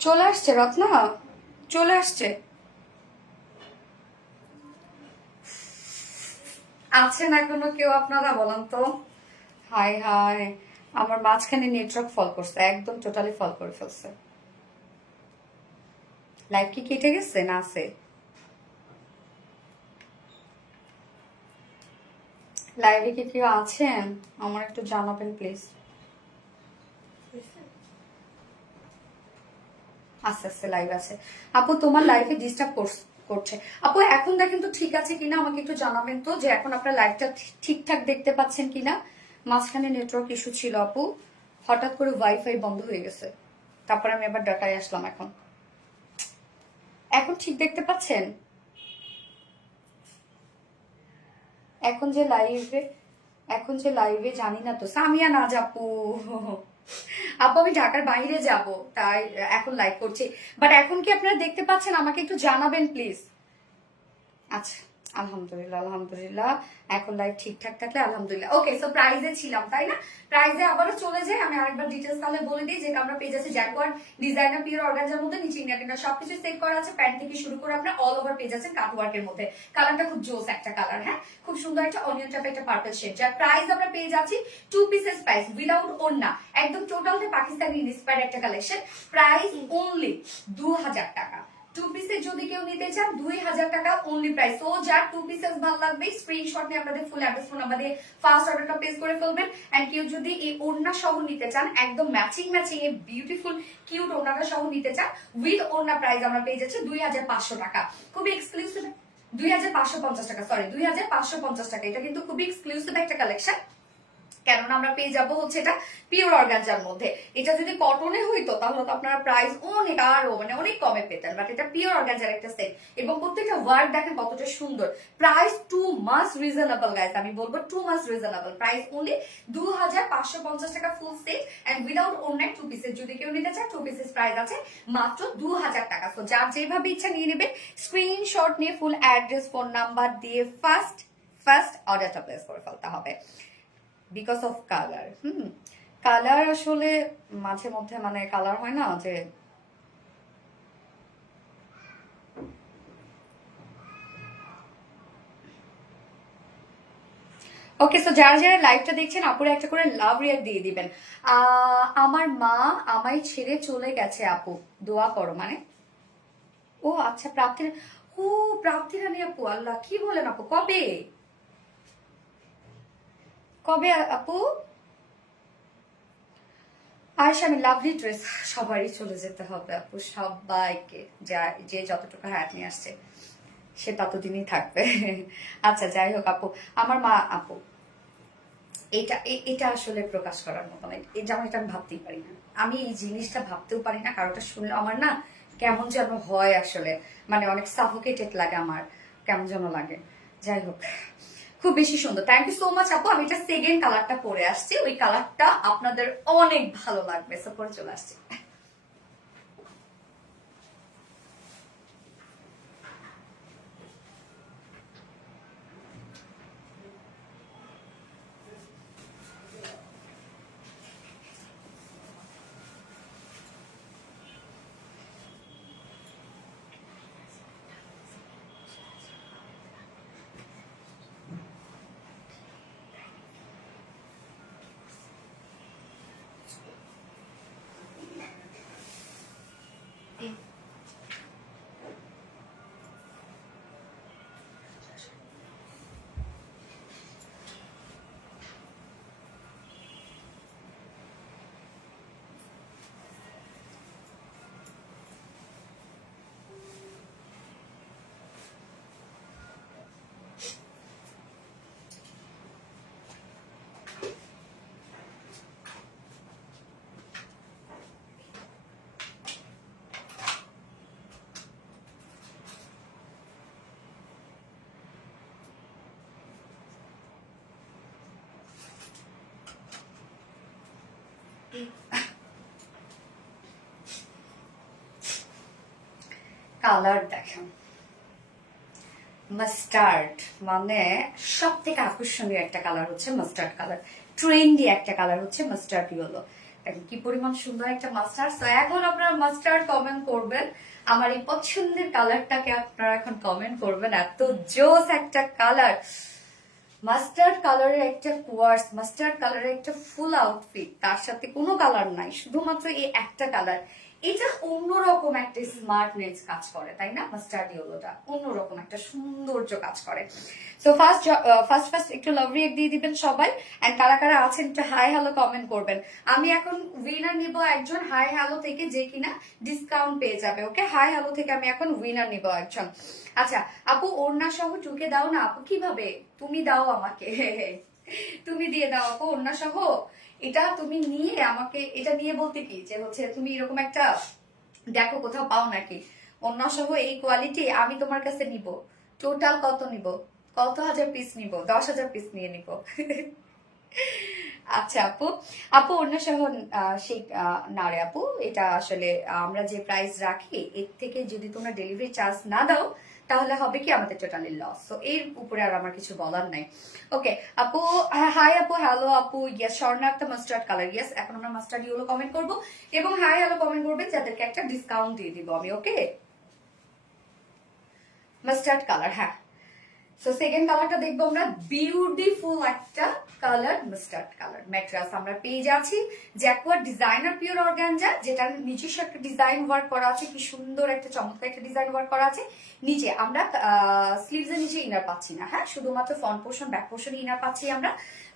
চলে আসছে রত্না, চলে আসছে, আছেন এখনো কেউ আপনারা বলেন তো? হাই হাই, আমার মাঝখানে নেটওয়ার্ক ফল করছে, একদম টোটালি ফল করে ফেলছে। লাইভ কি কেটে গেছে না আছে? লাইভে কি কেউ আছেন? আমার একটু জানাবেন প্লিজ। আস্তে আস্তে লাইভ আছে। আপু তোমার লাইভে ডিস্টার্ব করছে আপু, এখন দেখেন তো ঠিক আছে কিনা, আমাকে একটু জানাবেন তো যে এখন আপনার লাইভটা ঠিকঠাক দেখতে পাচ্ছেন কিনা। মাঝখানে নেটওয়ার্ক ইস্যু ছিল আপু, হঠাৎ করে ওয়াইফাই বন্ধ হয়ে গেছে, তারপরে আমি আবার ডাটায় আসলাম। এখন ঠিক দেখতে পাচ্ছেন? এখন যে লাইভে জানি না তো, সামিয়া নাজ আপু, আপু আমি ঢাকার বাইরে যাব, তাই এখন লাইভ করছি। বাট এখন কি আপনারা দেখতে পাচ্ছেন? আমাকে একটু জানাবেন প্লিজ। আচ্ছা, আলহামদুলিল্লাহ আলহামদুলিল্লাহ, এখন লাইভ ঠিকঠাক থাকলে আলহামদুলিল্লাহ। ওকে, সো প্রাইজে ছিলাম তাই না? প্রাইজে আবারও চলে যাই, আমি আরেকবার ডিটেলস তাহলে বলে দিই। যেটা আমরা পেয়ে যাচ্ছি জ্যাকওয়ার্ড ডিজাইনার পিওর অর্গানজার মধ্যে, নিচে ইন্ডিয়ান সবকিছু সেট করা আছে, প্যান্ট থেকে শুরু করে আপনার অল ওভার পেয়ে যাচ্ছেন কাট ওয়ার্কের মধ্যে। কালারটা খুব জোস একটা কালার, হ্যাঁ খুব সুন্দর একটা অনিয়ন টাইপের একটা পার্পল শেড। যার প্রাইস আমরা পেয়ে যাচ্ছি 2 পিসেস প্রাইস উইদাউট ওড়না, একদম টোটাল পাকিস্তানি ইন্সপায়ার্ড একটা কালেকশন। প্রাইস অনলি 2000 টাকা, টু পিসের যদি কেউ নিতে চান 2000 টাকা অনলি প্রাইস। তো যার টু পিসেস ভালো লাগবে স্ক্রিনশট নিয়ে আপনাদের ফুল অ্যাড্রেস ফোন নাম্বার দিয়ে ফার্স্ট অর্ডারটা প্লেস করে ফেলবেন। এন্ড কেউ যদি এই ওড়না সহ নিতে চান, একদম ম্যাচিং এ বিউটিফুল কিউট ওড়নাটা সহ নিতে চান, উইথ ওড়না প্রাইস আমরা পেয়ে যাচ্ছি 2500 টাকা। খুবই এক্সক্লুসিভ, 2550 টাকা, সরি 2550 টাকা। এটা কিন্তু খুবই এক্সক্লুসিভ একটা কালেকশন, কেননা আমরা পেয়ে যাবো হচ্ছে এটা পিওর অর্গানজার মধ্যে। এটা যদি কটনে হইতো তাহলে তো আপনারা প্রাইস অনেক আরো অনেক কমে পেতেন, বাট এটা পিওর অর্গানজার একটা সেট এবং প্রত্যেকটা ওয়ার্ক দেখেন কতটা সুন্দর। Price too much reasonable guys, আমি বলবো too much reasonable. Price only 2550 টাকা full set and without online two pieces যদি কেউ নিতে চায় টু পিসেস প্রাইস আছে মাত্র 2000 টাকা। তো যার যেভাবে ইচ্ছা নিয়ে নেবে, স্ক্রিনশট নিয়ে ফুল অ্যাড্রেস ফোন নাম্বার দিয়ে ফার্স্ট অর্ডারটা প্লেস করে ফেলতে হবে। বিকজ অফ কালার, কালার আসলে মাঝে মধ্যে কালার হয় না যে ওকে। সো যারা যারা লাইভটা দেখছেন আপুরে একটা করে লাভ রিয়াক্ট দিয়ে দিবেন। আমার মা আমায় ছেড়ে চলে গেছে আপু, দোয়া করো। ও আচ্ছা, প্রাপ্তি রানী আপু, আল্লাহ কি বলেন আপু, কবে আপু? আয়সা, আমি লাভলি ড্রেস, সবারই চলে যেতে হবে আপু, সবাইকে, যে যতটুকু হায়াত নিয়ে আসছে সে ততদিনই থাকবে। আচ্ছা যাই হোক আপু, আমার মা আপু, এটা আসলে প্রকাশ করার মতো নয়। যেমন এটা আমি ভাবতেই পারি না, আমি এই জিনিসটা ভাবতেও পারি না, কারোটা শুনলে আমার না কেমন যেন হয় আসলে, অনেক সাফোকেটেড লাগে আমার, কেমন যেন লাগে। যাই হোক, খুব বেশি সুন্দর, থ্যাংক ইউ সো মাচ আপু। আমি এটা সেকেন্ড কালারটা পরে আসছি, ওই কালারটা আপনাদের অনেক ভালো লাগবে, সো পরে চলে আসছি। কালার দেখেন, মাস্টার্ড, সব থেকে আকর্ষণীয় একটা কালার হচ্ছে মাস্টার্ড কালার, ট্রেন্ডি একটা কালার হচ্ছে মাস্টার্ড ইয়েলো। দেখেন কি পরিমাণ সুন্দর একটা মাস্টার্ড। তো এখন আপনারা মাস্টার্ড কমেন্ট করবেন, আমার এই পছন্দের কালারটাকে আপনারা এখন কমেন্ট করবেন। এত জোস একটা কালার, মাস্টার্ড কালারের একটা কোয়ার্স, মাস্টার্ড কালারের একটা ফুল আউটফিট, তার সাথে কোনো কালার নাই, শুধুমাত্র এই একটা কালার। এটা অন্যরকম একটা স্মার্টনেস কাজ করে, তাই না? মাস্টার্ড ইয়েলোটা অন্যরকম একটা সৌন্দর্য কাজ করে। সো ফার্স্ট একটু লাভ রিয়েক্ট দিয়ে দিবেন সবাই, এন্ড কারা কারা আছেন একটু হাই হ্যালো কমেন্ট করবেন। আমি এখন উইনার নিব একজন হাই হ্যালো থেকে, যে কিনা ডিসকাউন্ট পেয়ে যাবে। ওকে, হাই হ্যালো থেকে আমি এখন উইনার নিব একজন। আচ্ছা আপু, ওড়না সহ টুকে দাও না আপু। কিভাবে? তুমি দাও আমাকে, তুমি দিয়ে দাও আপু ওড়না সহ। এটা তুমি নিয়ে আমাকে, এটা নিয়ে বলতে কি যে হচ্ছে তুমি এরকম একটা দেখো কোথাও পাও নাকি ওড়না সহ এই কোয়ালিটি, আমি তোমার কাছে নিব। টোটাল কত নিব? কত হাজার পিস নিব? 10,000 পিস নিয়ে নিব। আচ্ছা আপু অন্য সহ সেই না রে আপু, এটা আসলে আমরা যে প্রাইস রাখি এর থেকে যদি তোমরা ডেলিভারি চার্জ না দাও তাহলে হবে কি আমাদের টোটালি লস। তো এর উপরে আর আমার কিছু বলার নাই। ওকে আপু, হাই আপু, হ্যালো আপু, ইয়েস স্বর্ণাক্তা মাস্টার্ড কালার, ইয়েস এখন আমরা মাস্টার্ড ইয়েলো কমেন্ট করব এবং হাই হ্যালো কমেন্ট করবেন যাদেরকে একটা ডিসকাউন্ট দিয়ে দিব আমি। ওকে, মাস্টার্ড কালার, হ্যাঁ। সো সেকেন্ড কালারটা দেখবো আমরা, বিউটিফুল একটা কালার মাস্টার্ড কালার ম্যাট্রাস আমরা পেয়ে যাচ্ছি জ্যাকওয়ার্ড ডিজাইনার পিওর অর্গানজা, যেটার নিজস্ব একটা ডিজাইন ওয়ার্ক করা আছে, কি সুন্দর একটা চমৎকার একটা ডিজাইন ওয়ার্ক করা আছে। নিচে আমরা স্লিভসের নিচে ইনার পাচ্ছি না, হ্যাঁ, শুধুমাত্র ফ্রন্ট পোর্শন ব্যাক পোর্শনে ইনার পাচ্ছি আমরা।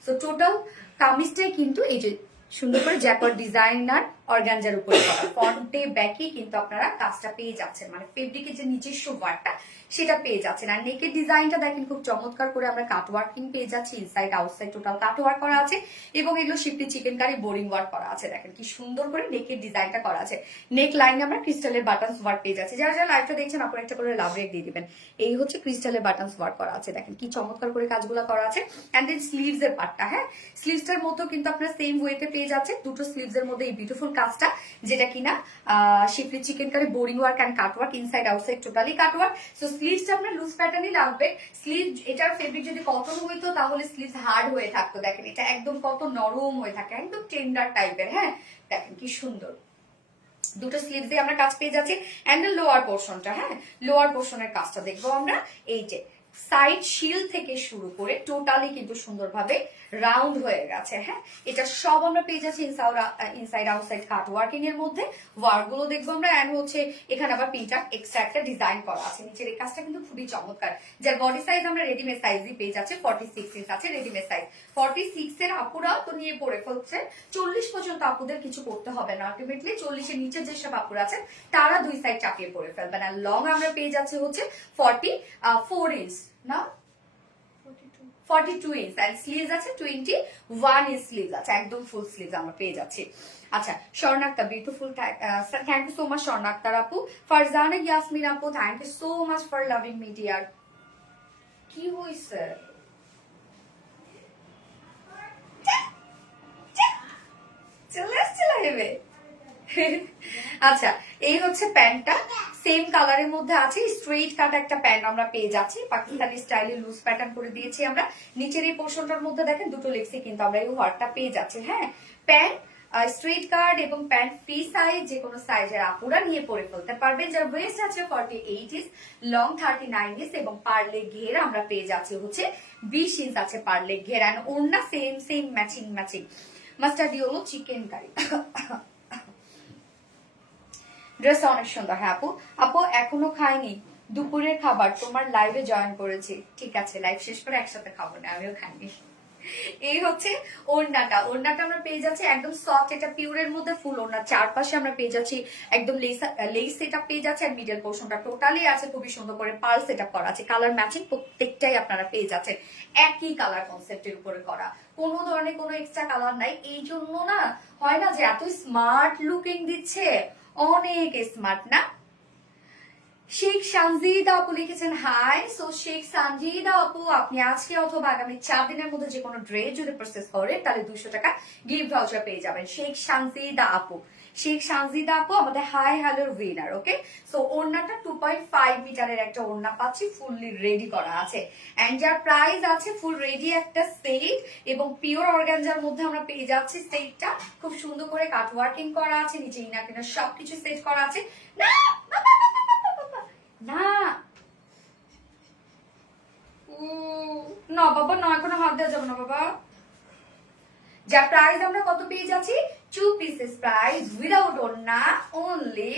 সো টোটাল কামিজটাই কিন্তু এই যে সুন্দর করে জ্যাকওয়ার্ড ডিজাইনার অর্গানজার উপরে করা, ফ্রন্টে ব্যাকে কিন্তু আপনারা কাজটা পেয়ে যাচ্ছেন, মানে ফেব্রিকের যে নিজস্ব ওয়ার্কটা সেটা পেয়ে যাচ্ছেন। আর নেকের ডিজাইনটা দেখেন খুব চমৎকার করে আমরা কাট ওয়ার্কিং পেয়ে যাচ্ছি, ইনসাইড আউটসাইড টোটাল কাট ওয়ার্ক করা আছে এবং এগুলো শিফটি চিকেন কারি বোরিং ওয়ার্ক করা আছে। দেখেন কি সুন্দর করে নেকের ডিজাইনটা করা আছে। নেক লাইনে আমরা ক্রিস্টালের বাটনস ওয়ার্ক পেয়ে যাচ্ছি। যারা যারা লাইভটা দেখছেন আপনারা একটা করে লাভ রেক দিয়ে দিবেন। এই হচ্ছে ক্রিস্টালের বাটনস ওয়ার্ক করা আছে, দেখেন কি চমৎকার করে কাজগুলো করা আছে। অ্যান্ড দেন স্লিভস এর পার্টটা, হ্যাঁ, স্লিভসটার মতো কিন্তু আপনারা সেম ওয়েতে পেয়ে যাচ্ছেন, দুটো স্লিভস এর মধ্যে এই বিউটিফুল কাজটা, যেটা কিনা schiffli chikankari boring work and cut work, inside outside totally cut work. So স্লিভসটা আপনার লুজ প্যাটার্নই লাগবে। স্লিভ এটার ফেব্রিক যদি কটন হইতো তাহলে স্লিভস হার্ড হয়ে থাকতো, দেখেন এটা একদম কত নরম হয়ে থাকে, একদম টেন্ডার টাইপের, হ্যাঁ, দেখেন কি সুন্দর। দুটো স্লিভস দিয়ে আমরা কাজ পেয়ে যাচ্ছি। অ্যান্ড লোয়ার পোর্শনটা, হ্যাঁ, লোয়ার পোর্শনের কাজটা দেখবো আমরা। এই যে সাইড শিল থেকে শুরু করে টোটালি কিন্তু সুন্দরভাবে রাউন্ড হয়ে গেছে, হ্যাঁ, এটা সব আমরা পেয়ে যাচ্ছি ইনসাইড আউটসাইড কাট ওয়ার্কিং এর মধ্যে। ওয়ার্ক গুলো দেখবো আমরা। অ্যান্ড হচ্ছে এখানে আবার পিনটা এক্সট্রা একটা ডিজাইন করা আছে নিচের, এই কাজটা কিন্তু খুবই চমৎকার। যার বডি সাইজ আমরা রেডিমেড সাইজই পেয়ে যাচ্ছে, 46 ইঞ্চ আছে রেডিমেড সাইজ। 46 এর আপুরা তো নিয়ে পড়ে ফেলছে, 40 পর্যন্ত আপুদের কিছু করতে হবে না, আলটিমেটলি 40 এর নিচে যেসব আপুরা আছেন তারা দুই সাইড চাপিয়ে পড়ে ফেলবেন। আর লং আমরা পেয়ে যাচ্ছি হচ্ছে 44 ইঞ্চ না 42 ইঞ্চ, এন্ড স্লিভস আছে 21 ইঞ্চ স্লিভস আছে, একদম ফুল স্লিভস আমরা পেয়ে যাচ্ছি। আচ্ছা, Swarnakta beautiful, thank you so much স্বর্ণাক্তার আপু। ফারজানা ইয়াসমিন আপু, thank you so much for loving me dear. কি হইছে? চলে আসছে লাইভে। আচ্ছা, এই হচ্ছে প্যান্টটা, সেম কালারের মধ্যে আছে, স্ট্রেইট কাট একটা প্যান্ট আমরা পেয়ে যাচ্ছি, পাকিস্তানি স্টাইলে লুজ প্যাটার্ন করে দিয়েছি আমরা। নিচের এই পোর্শনটার মধ্যে দেখেন দুটো লেগসে কিন্তু আমরা এই ওয়ার্কটা পেয়ে যাচ্ছি, হ্যাঁ। প্যান্ট স্ট্রেইট কাট এবং প্যান্ট ফ্রি সাইজ, যে কোনো সাইজের আপুরা নিয়ে পরে ফেলতে পারবেন। যার ওয়েস্ট আছে 48 ইঞ্চ, লং 39 ইঞ্চ এবং পার্লে ঘের আমরা পেয়ে যাচ্ছি হচ্ছে 20 ইঞ্চ আছে পার্লে ঘের। অ্যান্ড ওড়না same matching mustard yellow chikankari. Dress অনেক সুন্দর, হ্যাঁ আপু এখনো খাইনি, দুপুরের খাবার তোমার লাইভে জয়েন করেছি। ঠিক আছে, লাইভ শেষ করে একসাথে খাবো না, আমিও খাইনি। এই হচ্ছে ওড়নাটা আমরা পেয়ে যাচ্ছি একদম সফট, এটা পিওরের মধ্যে ফুল ওড়না, চারপাশে আমরা পেয়ে যাচ্ছি একদম লেস সেটআপ পেয়ে যাচ্ছে। আর মিডল পোর্শনটা টোটালি আছে খুবই সুন্দর করে পার্ল সেটআপ করা আছে, কালার ম্যাচিং প্রত্যেকটাই আপনারা পেয়ে যাচ্ছেন, একই কালার কনসেপ্টের উপরে করা, কোনো ধরনের কোনো এক্সট্রা কালার নাই। এই জন্য না হয় না যে এত স্মার্ট লুকিং দিচ্ছে, অনেক স্মার্ট না। শেখ সানজিদা আপু লিখেছেন হাই। সো শেখ সানজিদা আপু, আপনি আজকে অথবা আগামী 4 দিনের মধ্যে যে কোনো ড্রেস যদি পারচেজ করেন তাহলে 200 টাকা গিফট ভাউচার পেয়ে যাবেন। শেখ সানজিদা আপু আমাদের হাই হ্যালোর উইনার। ওকে, সো ওড়নাটা 2.5 মিটারের একটা ওড়না পাচ্ছি, ফুললি রেডি করা আছে। এন্ড যার প্রাইস আছে ফুল রেডি একটা সেট এবং পিওর অর্গানজার মধ্যে আমরা পেয়ে যাচ্ছি সেটটা, খুব সুন্দর করে কাট ওয়ার্কিং করা আছে, নিচে ইনার টিনার সবকিছু সেট করা আছে। না না না বাবা, না এখনো হাত দেওয়া যাবে না বাবা। যা প্রাইস আমরা কত পেয়ে যাচ্ছি, 2 পিসেস প্রাইস উইদাউট ওড়না অনলি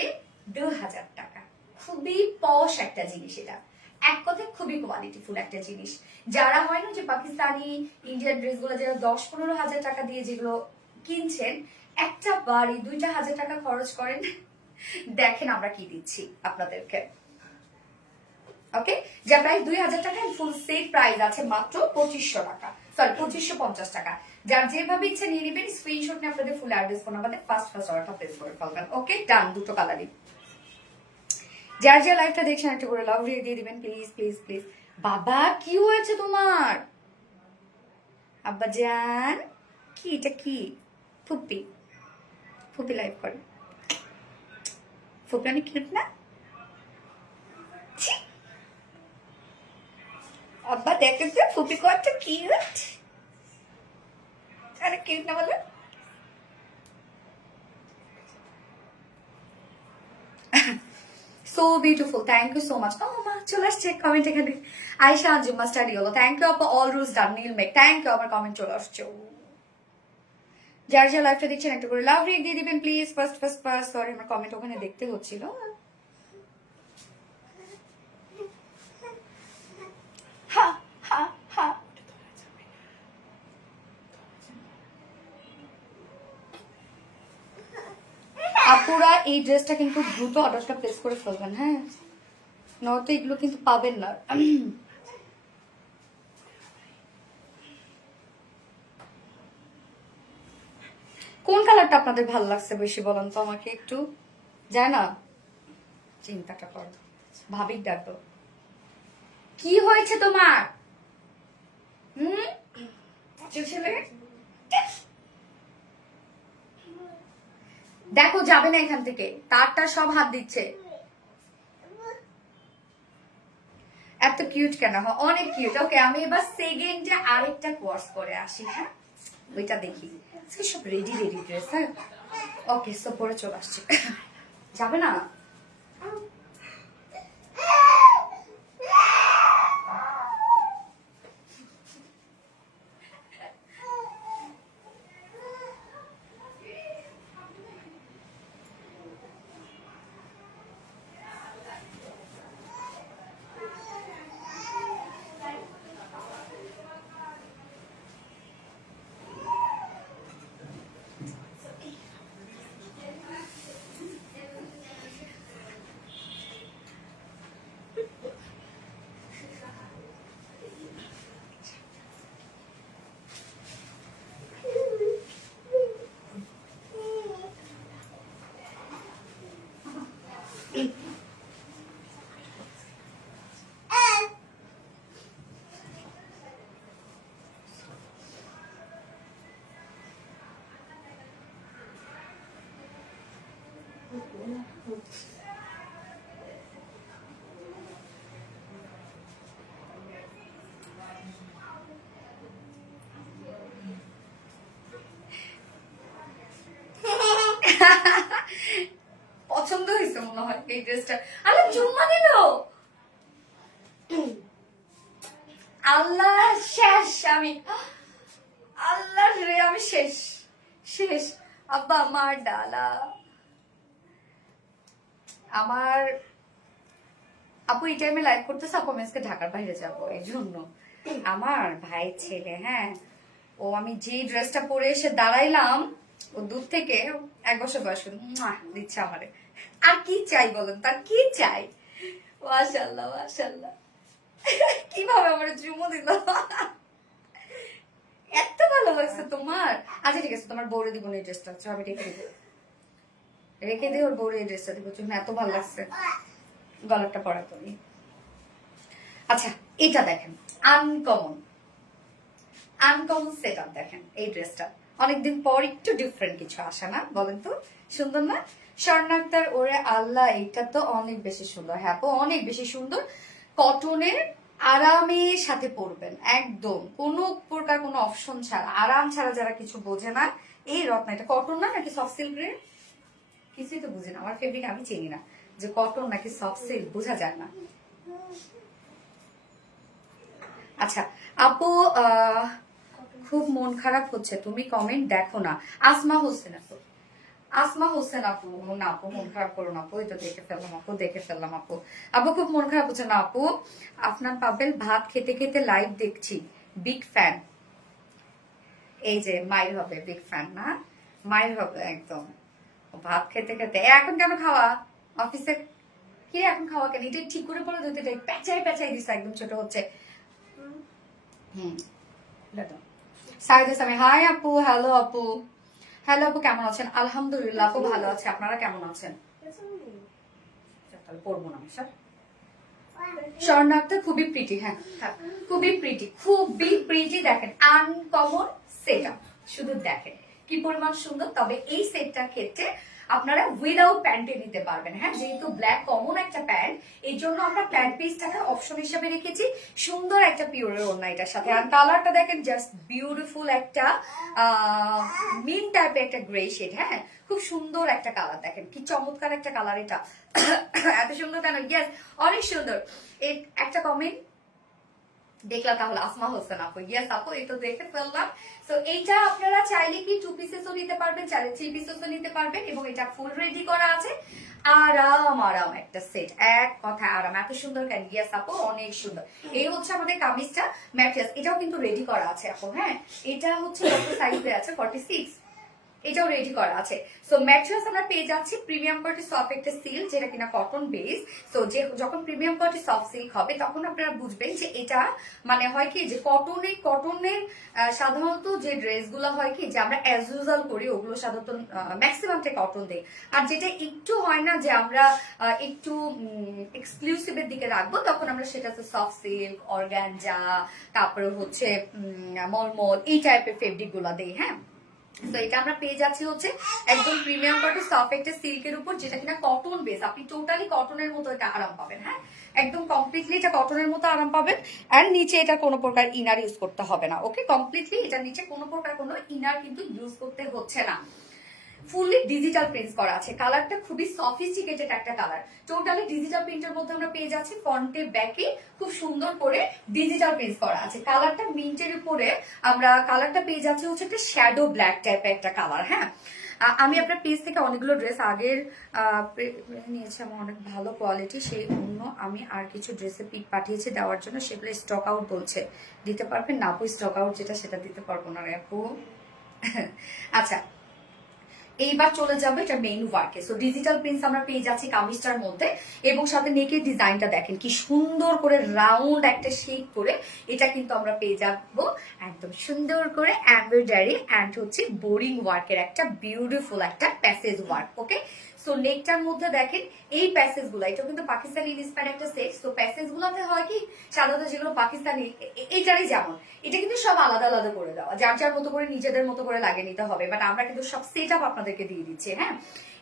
2000 টাকা। খুবই পশ একটা জিনিস, এটা এক কথায় খুবই কোয়ালিটিফুল একটা জিনিস। যারা হয় না যে পাকিস্তানি ইন্ডিয়ান ড্রেসগুলো যারা 10-15 হাজার টাকা দিয়ে যেগুলো কিনছেন, একটা বাড়ি 2,000 টাকা খরচ করেন, দেখেন আমরা কি দিচ্ছি আপনাদেরকে। ওকে, যা প্রাইস 2000 টাকা, ফুল সেট প্রাইস আছে মাত্র 2500 টাকা, সরি 2550 টাকা। যার যেভাবে ইচ্ছে নিয়ে নেবেন, স্ক্রিনশট নিয়ে আপনাদের ফুল অ্যাড্রেস ফোন নাম্বারে ফার্স্ট অর্ডারটা প্লেস করে ফেলবেন। ওকে, ডান, দুটো কালারই। যার যে লাইভটা দেখছেন একটা করে লাভ দিয়ে দিবেন প্লিজ। বাবা কি হয়েছে তোমার? আব্বা জান, কি এটা কি? ফুপি লাইভ করে, ফুপি অনেক কিউট না? আব্বা দেখেন তো ফুপি কত কিউট, আরে কিউট না বলো? So so beautiful, thank you so much. ও মা চলে আসছে কমেন্ট এখানে। আয়শা আঞ্জুম মাস্টারি হলো, থ্যাংক ইউ আপু। অল রুলস ডান নীল মেক, থ্যাংক ইউ। আমার কমেন্ট চলে আসছে। যার যার লাইভটা দেখছেন একটা করে লাভ রিয়েক্ট দিয়ে দিবেন প্লিজ। ফার্স্ট সরি আমার কমেন্ট ওখানে দেখতে হচ্ছিল। হা হা হা। আপুরা এই ড্রেসটা কিন্তু দ্রুত অর্ডারটা প্লেস করে ফেলবেন, হ্যাঁ, নয়তো এগুলো কিন্তু পাবেন না। কোন কালারটা আপনাদের ভালো লাগছে বেশি বলেন তো আমাকে একটু, যায় না চিন্তাটা করো, ভাবিক ডাকো। কি হয়েছে তোমার? দেখো যাবে না এখান থেকে, তারটা সব হাত দিচ্ছে। এত কিউট কেন? অনেক কিউট। ওকে আমি এবার সেকেন্ডে আরেকটা কোর্স করে আসি, হ্যাঁ ওইটা দেখি। সব রেডি ড্রেস, হ্যাঁ ওকে সব পরে চলে আসছে। যাবে না? পছন্দ হয়েছে মনে হয় এই ড্রেসটা। আরে চুম্মা দিল। আল্লাহ শেষ আমি, আল্লাহ রে আমি শেষ শেষ। আব্বা আমার ডালা, আমার আপু এই টাইমে লাইভ করতেছে। আপু আমি আজকে ঢাকার বাইরে যাবো, এই জন্য আমার ভাই ছেলে, হ্যাঁ ও আমি যে ড্রেসটা পরে এসে দাঁড়াইলাম ও দূর থেকে 1 বছর বয়স দিচ্ছে আমারে। আর কি চাই বলেন, তার কি চাই? মাশাআল্লাহ মাশাআল্লাহ। কিভাবে আমার চুমো দিল, এত ভালো লাগছে তোমার। আচ্ছা ঠিক আছে, তোমার বউরে দিব না এই ড্রেসটা, আমি রেখে দিব, রেখে দিয়ে ওর বউরে এই ড্রেসটা দিব। তুমি এত ভালো লাগছে, গলাটা পরা তুমি। আচ্ছা এটা দেখেন, আনকমন আনকমন সেট আপ দেখেন এই ড্রেসটা। অনেকদিন পর একটু ডিফারেন্ট কিছু আসে না, বলেন তো সুন্দর না? স্বর্ণাক্তার ওরে আল্লাহ, এটা তো অনেক বেশি সুন্দর। হ্যাঁ অনেক বেশি সুন্দর, কটনের, আরামের সাথে পরবেন একদম, কোনো প্রকার কোনো অপশন ছাড়া, আরাম ছাড়া যারা কিছু বোঝে না এই রত্না। এটা কটন না নাকি সফট সিল্ক রে? কিছুই তো বুঝি না, আমার ফেব্রিক আমি চিনি না, যে কটন নাকি সফট সিল্ক বোঝা যায় না। আচ্ছা আপু খুব মন খারাপ হচ্ছে, তুমি কমেন্ট দেখো না। আসমা হোসেন আপু, আসমা হোসেন আপু, না আপু মন খারাপ করো না আপু, এটা দেখে ফেললাম আপু, দেখে ফেললাম আপু। আপু খুব মন খারাপ হচ্ছে না আপু। আফনান পাবেল, ভাত খেতে খেতে লাইভ দেখছি, বিগ ফ্যান। এই যে মাইল হবে বিগ ফ্যান না, মাইল হবে একদম। ভাত খেতে খেতে এখন কেন খাওয়া? অফিসে কি এখন খাওয়া কেন? এটা ঠিক করে বলে দিতে, পেঁচাই পেঁচাই দিচ্ছে, একদম ছোট হচ্ছে। হাই আপু, হ্যালো আপু, হ্যালো আপু কেমন আছেন? আলহামদুলিল্লাহ আপু ভালো আছে, আপনারা কেমন আছেন? পড়বো না স্যার। স্বর্ণাক্তা খুবই প্রিটি, হ্যাঁ খুবই প্রিটি, খুবই প্রিটি। দেখেন আনকমন সেট আপ, শুধু দেখেন কি পরিমাণ সুন্দর। তবে এই সেটটার ক্ষেত্রে আপনারা উইদাউট প্যান্টে নিতে পারবেন। হ্যাঁ, যেহেতু ব্ল্যাক কমন একটা প্যান্ট, এই জন্য আমরা প্যান্ট পিসটাকে অপশন হিসেবে রেখেছি। সুন্দর একটা পিওরের ওড়না এটার সাথে। আর কালারটা দেখেন জাস্ট বিউটিফুল একটা মিন টাইপের একটা গ্রে শেড। হ্যাঁ, খুব সুন্দর একটা কালার, দেখেন কি চমৎকার একটা কালার এটা। এত সুন্দর কেন? ইয়েস, অনেক সুন্দর। একটা কমেন্ট দেখলাম তাহলে আসমা হোসেন আপু, ইয়েস আপু, এই তো দেখে ফেললাম। তো এইটা আপনারা চাইলে কি 2 পিসেসও নিতে পারবেন, চাইলে 3 পিসেসও নিতে পারবেন, এবং এটা ফুল রেডি করা আছে। আরাম একটা সেট, এক কথা আরাম। এত সুন্দর কেন? ইয়েস আপু, অনেক সুন্দর। এই হচ্ছে আমাদের কামিজটা, ম্যাট্রিয়াস এটাও কিন্তু রেডি করা আছে আপু। হ্যাঁ, এটা হচ্ছে কত সাইজে আছে? 46, এটাও রেডি করা আছে। সো ম্যাট্রেস আমরা পেয়ে যাচ্ছি প্রিমিয়াম কোয়ালিটি সফট একটা সিল্ক, যেটা কিনা কটন বেস। সো যে যখন প্রিমিয়াম কোয়ালিটি সফট সিল্ক হবে তখন আপনারা বুঝবেন যে এটা মানে হয় কি যে কটনের সাধারণত যে ড্রেসগুলো হয় কি যে আমরা অ্যাজ ইউজুয়াল করি, ওগুলো সাধারণত ম্যাক্সিমামটা কটন দেয়। আর যেটা একটু হয় না যে আমরা একটু এক্সক্লুসিভের দিকে রাখবো, তখন আমরা সেটা হচ্ছে সফট সিল্ক, অর্গানজা, তারপরে হচ্ছে মলমল, এই টাইপের ফেব্রিক গুলা দেই। হ্যাঁ, তো এটা আমরা পেয়ে যাচ্ছি হচ্ছে একদম প্রিমিয়াম কোয়ালিটি সফট একটা সিল্কের উপর, যেটা কিনা কটন বেস। আপনি টোটালি কটনের মতো এটা আরাম পাবেন। হ্যাঁ, একদম কমপ্লিটলি এটা কটনের মতো আরাম পাবেন। আর নিচে এটা কোনো প্রকার ইনার ইউজ করতে হবে না। ওকে, কমপ্লিটলি এটা নিচে কোনো প্রকার কোনো ইনার কিন্তু ইউজ করতে হচ্ছে না। ফুললি ডিজিটাল প্রিন্ট করা আছে। কালারটা খুবই সফিস্টিকেটেড একটা কালার। টোটালি ডিজিটাল প্রিন্টের মধ্যে আমরা পেয়ে যাচ্ছি ফ্রন্টে ব্যাকে খুব সুন্দর করে ডিজিটাল প্রিন্ট করা আছে। কালারটা মিন্টের উপরে আমরা কালারটা পেয়ে যাচ্ছি হচ্ছে একটা শ্যাডো ব্ল্যাক টাইপের একটা কালার। হ্যাঁ, আমি আপনার পেজ থেকে অনেকগুলো ড্রেস আগের নিয়েছি, আমার অনেক ভালো কোয়ালিটি, সেই অন্য আমি আর কিছু ড্রেসে পিক পাঠিয়েছি দেওয়ার জন্য, সেগুলো স্টক আউট বলছে। দিতে পারবেন না আপু? স্টক আউট যেটা সেটা দিতে পারবো না রে আপু। আচ্ছা, এইবার চলে যাবে এটা মেইন ওয়ার্কে। সো ডিজিটাল প্রিন্টস আমরা পেয়ে যাচ্ছি কামিজটার মধ্যে, এবং সাথে নেকের ডিজাইনটা দেখেন কি সুন্দর করে রাউন্ড একটা শেপ করে এটা কিন্তু আমরা পেয়ে যাবো একদম সুন্দর করে এমব্রয়ডারি অ্যান্ড হচ্ছে বোরিং ওয়ার্কের একটা বিউটিফুল একটা প্যাসেজ ওয়ার্ক। ওকে, সো নেকটার মধ্যে দেখেন এই প্যাসেজ গুলো, এটা কিন্তু পাকিস্তানি ইন্সপায়ার্ড একটা সেট। তো প্যাসেজ গুলোতে হয় কি সাধারণত যেগুলো পাকিস্তানি, এইটারই যেমন এটা কিন্তু সব আলাদা আলাদা করে দেওয়া, যার যার মতো করে নিজেদের মতো করে লাগিয়ে নিতে হবে। বাট আমরা কিন্তু সব সেট আপ আপনাদেরকে দিয়ে দিচ্ছি। হ্যাঁ,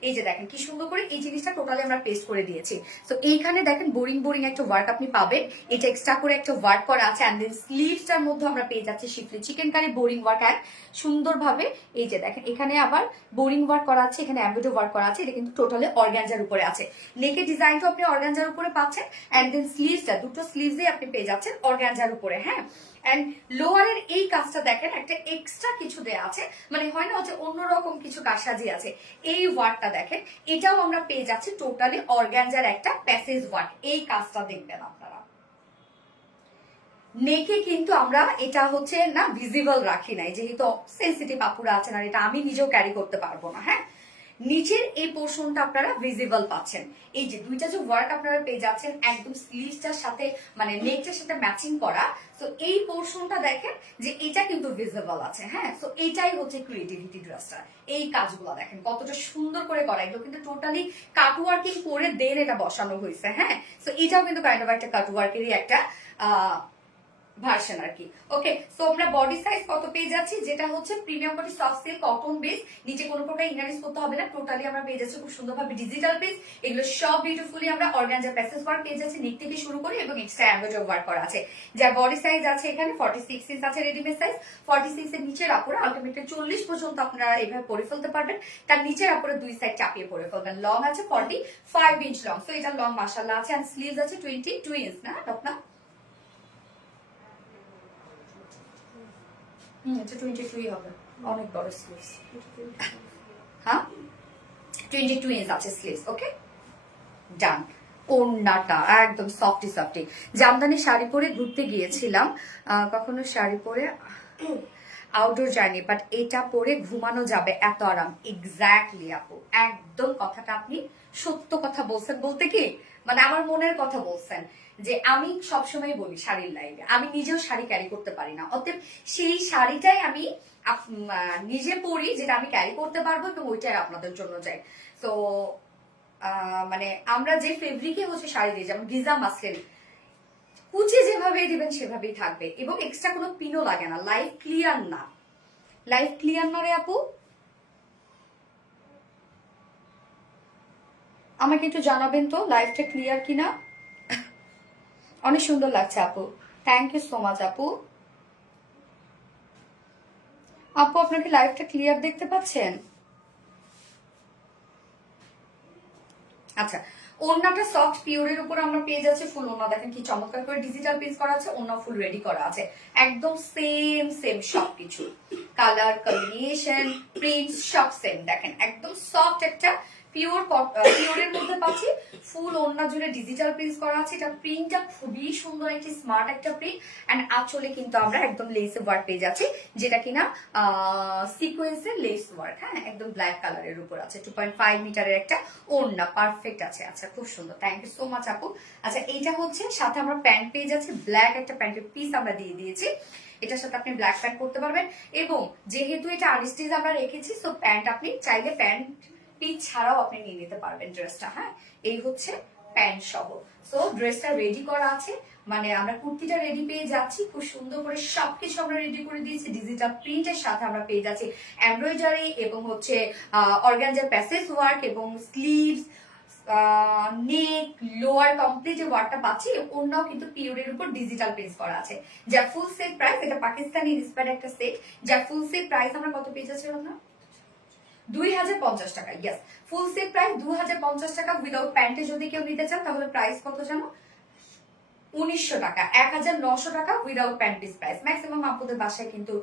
এই যে দেখেন কি সুন্দর করে এই জিনিসটা টোটালি আমরা পেস্ট করে দিয়েছি। তো এইখানে দেখেন বোরিং একটা ওয়ার্ক আপনি পাবেন, এটা এক্সট্রা করে একটা ওয়ার্ক করা আছে। অ্যান্ড দেন স্লিভসটার মধ্যে আমরা পেয়ে যাচ্ছি schiffli chikankari boring work. And সুন্দরভাবে এই যে দেখেন এখানে আবার বোরিং ওয়ার্ক করা আছে, এখানে এমব্রয়ডারি ওয়ার্ক করা আছে। এটা কিন্তু টোটালি অর্গানজার উপরে আছে। নেকের ডিজাইনটা আপনি অর্গানজার উপরে পাচ্ছেন, অ্যান্ড দেন স্লিভসটা দুটো স্লিভসে আপনি পেয়ে যাচ্ছেন অর্গানজার উপরে। হ্যাঁ, এন্ড লোয়ারের এই কাজটা দেখেন একটা এক্সট্রা কিছু দেয়া আছে, মানে হয় না হচ্ছে অন্যরকম কিছু কারসাজি আছে। এই ওয়ার্কটা দেখেন, এটাও আমরা পেয়ে যাচ্ছি টোটালি অর্গানজার একটা প্যাসেজ ওয়ার্ক। এই কাজটা দেখবেন আপনারা। নেকে কিন্তু আমরা এটা হচ্ছে না ভিজিবল রাখি নাই, যেহেতু সেন্সিটিভ আপুরা আছেন, আর এটা আমি নিজেও ক্যারি করতে পারবো না। হ্যাঁ, নিচের এই পোর্শনটা আপনারা ভিজিবল পাচ্ছেন। এই যে দুইটা যে ওয়ার্ক আপনারা পেয়ে যাচ্ছেন একদম স্লিভসটার সাথে মানে নেকটার সাথে ম্যাচিং করা। সো এই পোর্শনটা দেখেন যে এটা কিন্তু ভিজিবল আছে। হ্যাঁ, সো এইটাই হচ্ছে ক্রিয়েটিভিটি ড্রেসটা। এই কাজগুলো দেখেন কতটা সুন্দর করে করা, এগুলো কিন্তু টোটালি কাট ওয়ার্কিং করে দেন এটা বসানো হয়েছে। হ্যাঁ, সো এটাও কিন্তু কাইন্ড অফ একটা কাট ওয়ার্কেরই একটা ভার্সন আর কি। ওকে, সো আমরা বডি সাইজ কত পেয়ে যাচ্ছি, যেটা হচ্ছে premium quality soft silk cotton base, নিচে কোনো প্রকার ইনার ইউজ করতে হবে না। টোটালি আমরা পেয়ে যাচ্ছি খুব সুন্দরভাবে ডিজিটাল বেস। এগুলো সব বিউটিফুলি আমরা অর্গানজা প্যাসেজ ওয়ার্ক পেয়ে যাচ্ছি নেক থেকে শুরু করে, এবং এক্সট্রা এমব্রয়ডারি ওয়ার্ক করা আছে। যার বডি সাইজ আছে এখানে 46 ইঞ্চ আছে রেডিমেড সাইজ। 46 এর নিচের আপুরা আলটিমেটলি 40 পর্যন্ত আপনারা এইভাবে পরে ফেলতে পারবেন। তার নিচের আপুরা দুই সাইড চাপিয়ে পরে ফেলবেন। লং আছে 45 ইঞ্চ লং, সো এটা লং মাশাআল্লাহ আছে। এন্ড স্লিভস আছে 22 ইঞ্চ না টপনা? এটা 22 হবে, অনেক বড় স্লিভস। হ্যাঁ, 22 ইঞ্চ আছে স্লিভস। ওকে, ডান। ওড়নাটা একদম সফটি। জামদানি শাড়ি পরে ঘুরতে গিয়েছিলাম, কখনো শাড়ি পরে আউটডোর যায়নি, বাট এটা পরে ঘুমানো যাবে, এত আরাম। এক্স্যাক্টলি আপু, একদম কথাটা আপনি সত্য কথা বলছেন। বলতে কি মানে আমার মনের কথা বলছেন, যে আমি সবসময় বলি শাড়ির লাইভে আমি নিজেও শাড়ি ক্যারি করতে পারি না, অতএব সেই শাড়িটাই আমি নিজে পরি যেটা আমি ক্যারি করতে পারবো, এবং ওইটাই আপনাদের জন্য যাই। তো মানে আমরা যে ফেব্রিকে হচ্ছে শাড়ি দিই, যেমন গিজা মাসলিন, কুচি যেভাবে দিবেন সেভাবেই থাকবে, এবং এক্সট্রা কোনো পিনও লাগে না। লাইফ ক্লিয়ার না, লাইফ ক্লিয়ার না রে আপু? আমাকে একটু জানাবেন তো লাইভটা ক্লিয়ার কিনা। অনেক সুন্দর লাগছে আপু, থ্যাংক ইউ সো মাচ আপু। আপু আপনাকে লাইভটা ক্লিয়ার দেখতে পাচ্ছেন? আচ্ছা, ওড়নাটা সফট পিওরের উপর আমরা পেয়ে যাচ্ছি ফুল ওড়না। দেখেন কি চমৎকার করে ডিজিটাল প্রিন্ট করা আছে, ওড়না ফুল রেডি করা আছে, একদম সেম সেম সবকিছু, কালার কম্বিনেশন প্রিন্ট সব সেম। দেখেন একদম সফট একটা পিওরের মধ্যে পাচ্ছি, ফুল ওড়না জুড়ে ডিজিটাল প্রিন্ট করা আছে। এটা প্রিন্টটা খুবই সুন্দর, একটি স্মার্ট একটা প্রিন্ট। এন্ড আঁচলে কিন্তু আমরা একদম লেস ওয়ার্ক পেয়ে যাচ্ছি, যেটা কিনা সিকোয়েন্সের লেস ওয়ার্ক। হ্যাঁ, একদম ব্ল্যাক কালারের উপর আছে, 2.5 মিটারের একটা ওড়না, পারফেক্ট আছে। আচ্ছা, খুব সুন্দর, থ্যাংক ইউ সো মাচ আপু। আচ্ছা, এইটা হচ্ছে সাথে আমরা প্যান্ট পেয়ে যাচ্ছি, ব্ল্যাক একটা প্যান্টের পিস আমরা দিয়ে দিয়েছি। এটার সাথে আপনি ব্ল্যাক প্যান্ট করতে পারবেন, এবং যেহেতু এটা আনস্টিচ আমরা রেখেছি, সো প্যান্ট আপনি চাইলে প্যান্ট পিস ছাড়াও আপনি নিয়ে নিতে পারবেন ড্রেসটা। হ্যাঁ, এই হচ্ছে প্যান্ট সহ। সো ড্রেসটা রেডি করা আছে, মানে আমরা কুর্তিটা রেডি পেয়ে যাচ্ছি, খুব সুন্দর করে সবকিছু আমরা রেডি করে দিয়েছি। ডিজিটাল প্রিন্টের সাথে আমরা পেয়ে যাচ্ছি এমব্রয়ডারি এবং হচ্ছে অর্গানজার প্যাসেজ ওয়ার্ক এবং স্লিভস, নেক, লোয়ার কমপ্লিট ওয়ার্কটা পাচ্ছি। অন্যও কিন্তু পিওরের উপর ডিজিটাল প্রিন্ট করা আছে, যা ফুল সেট প্রাইস। এটা পাকিস্তানি ইন্সপায়ার্ড একটা সেট, যা ফুল সেট প্রাইস আমরা কত পেয়ে যাচ্ছি না, 2050 টাকা। ইয়েস, ফুল সেট প্রাইস 2050 টাকা। উইদাউট প্যান্টে যদি কেউ নিতে চান তাহলে প্রাইস কত জানো, 1900 টাকা, 1900 টাকা without pant piece price. Maximum আপুদের বাসায় কিন্তু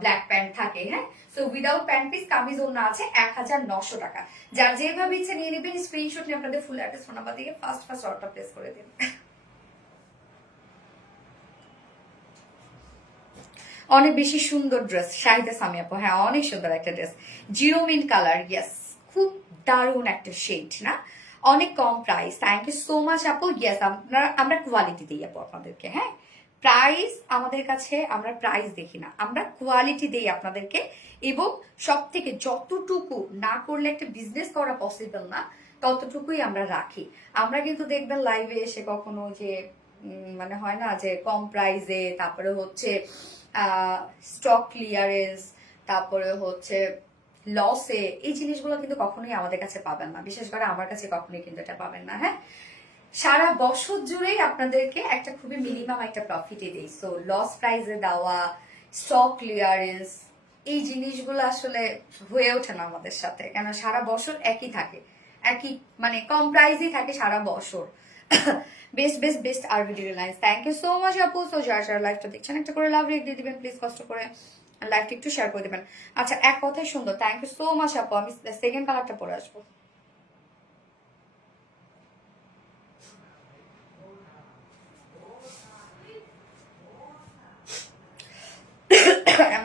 ব্ল্যাক প্যান্ট থাকে। হ্যাঁ, so without pant piece kameez ওড়না আছে 1900 টাকা। যার যেভাবে ইচ্ছে নিয়ে নেবেন, স্ক্রিনশট নিয়ে আপনাদের ফুল অ্যাড্রেস ফোন নাম্বার দিয়ে ফার্স্ট অর্ডার প্লেস করে দিন। অনেক বেশি সুন্দর ড্রেস, শাহিদা সামি আপু। হ্যাঁ, অনেক সুন্দর একটা dress, zero mint colour. Yes, খুব দারুণ একটা শেড না, অনেক কম price. Thank you so much আপু। ইয়েস, আমরা কোয়ালিটি দিই আপু আপনাদেরকে। হ্যাঁ, প্রাইস আমাদের কাছে, আমরা প্রাইস দেখি না, আমরা কোয়ালিটি দিই আপনাদেরকে। এবং সব থেকে যতটুকু না করলে একটা বিজনেস করা পসিবল না, ততটুকুই আমরা রাখি। আমরা কিন্তু দেখবেন লাইভে এসে কখনো যে মানে হয় না যে কম প্রাইসে, তারপরে হচ্ছে স্টক ক্লিয়ারেন্স, তারপরে হচ্ছে লসে, এই জিনিসগুলো কিন্তু কখনোই আমাদের কাছে পাবেন না। বিশেষ করে আমার কাছে কখনোই কিন্তু এটা পাবেন না। হ্যাঁ, সারা বছর জুড়েই আপনাদেরকে একটা খুবই মিনিমাম একটা প্রফিটে দেই। সো লস প্রাইসে দেওয়া, স্টক ক্লিয়ারেন্স, এই জিনিসগুলো আসলে হয়ে ওঠে না আমাদের সাথে, কেন সারা বছর একই থাকে, একই মানে কম প্রাইসই থাকে সারা বছর। Best best best RB Reliance, thank you so much আপু। সো যারা লাইভটা দেখছেন একটা করে লাভ রেক দিয়ে দিবেন প্লিজ, কষ্ট করে লাইভটা একটু শেয়ার করে দিবেন। আচ্ছা, এক কথাই সুন্দর, থ্যাংক ইউ সো মাচ আপু। আমি সেকেন্ড কালারটা পরে আসবো।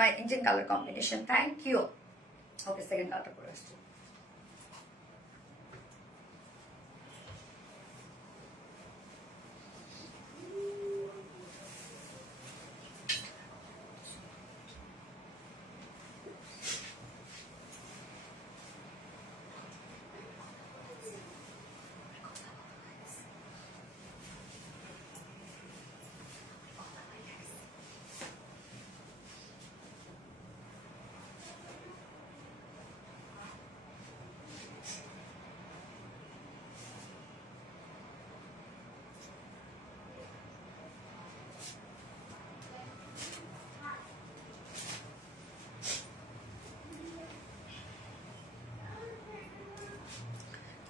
My Indian color combination, thank you. Okay, second color পরে আসছি।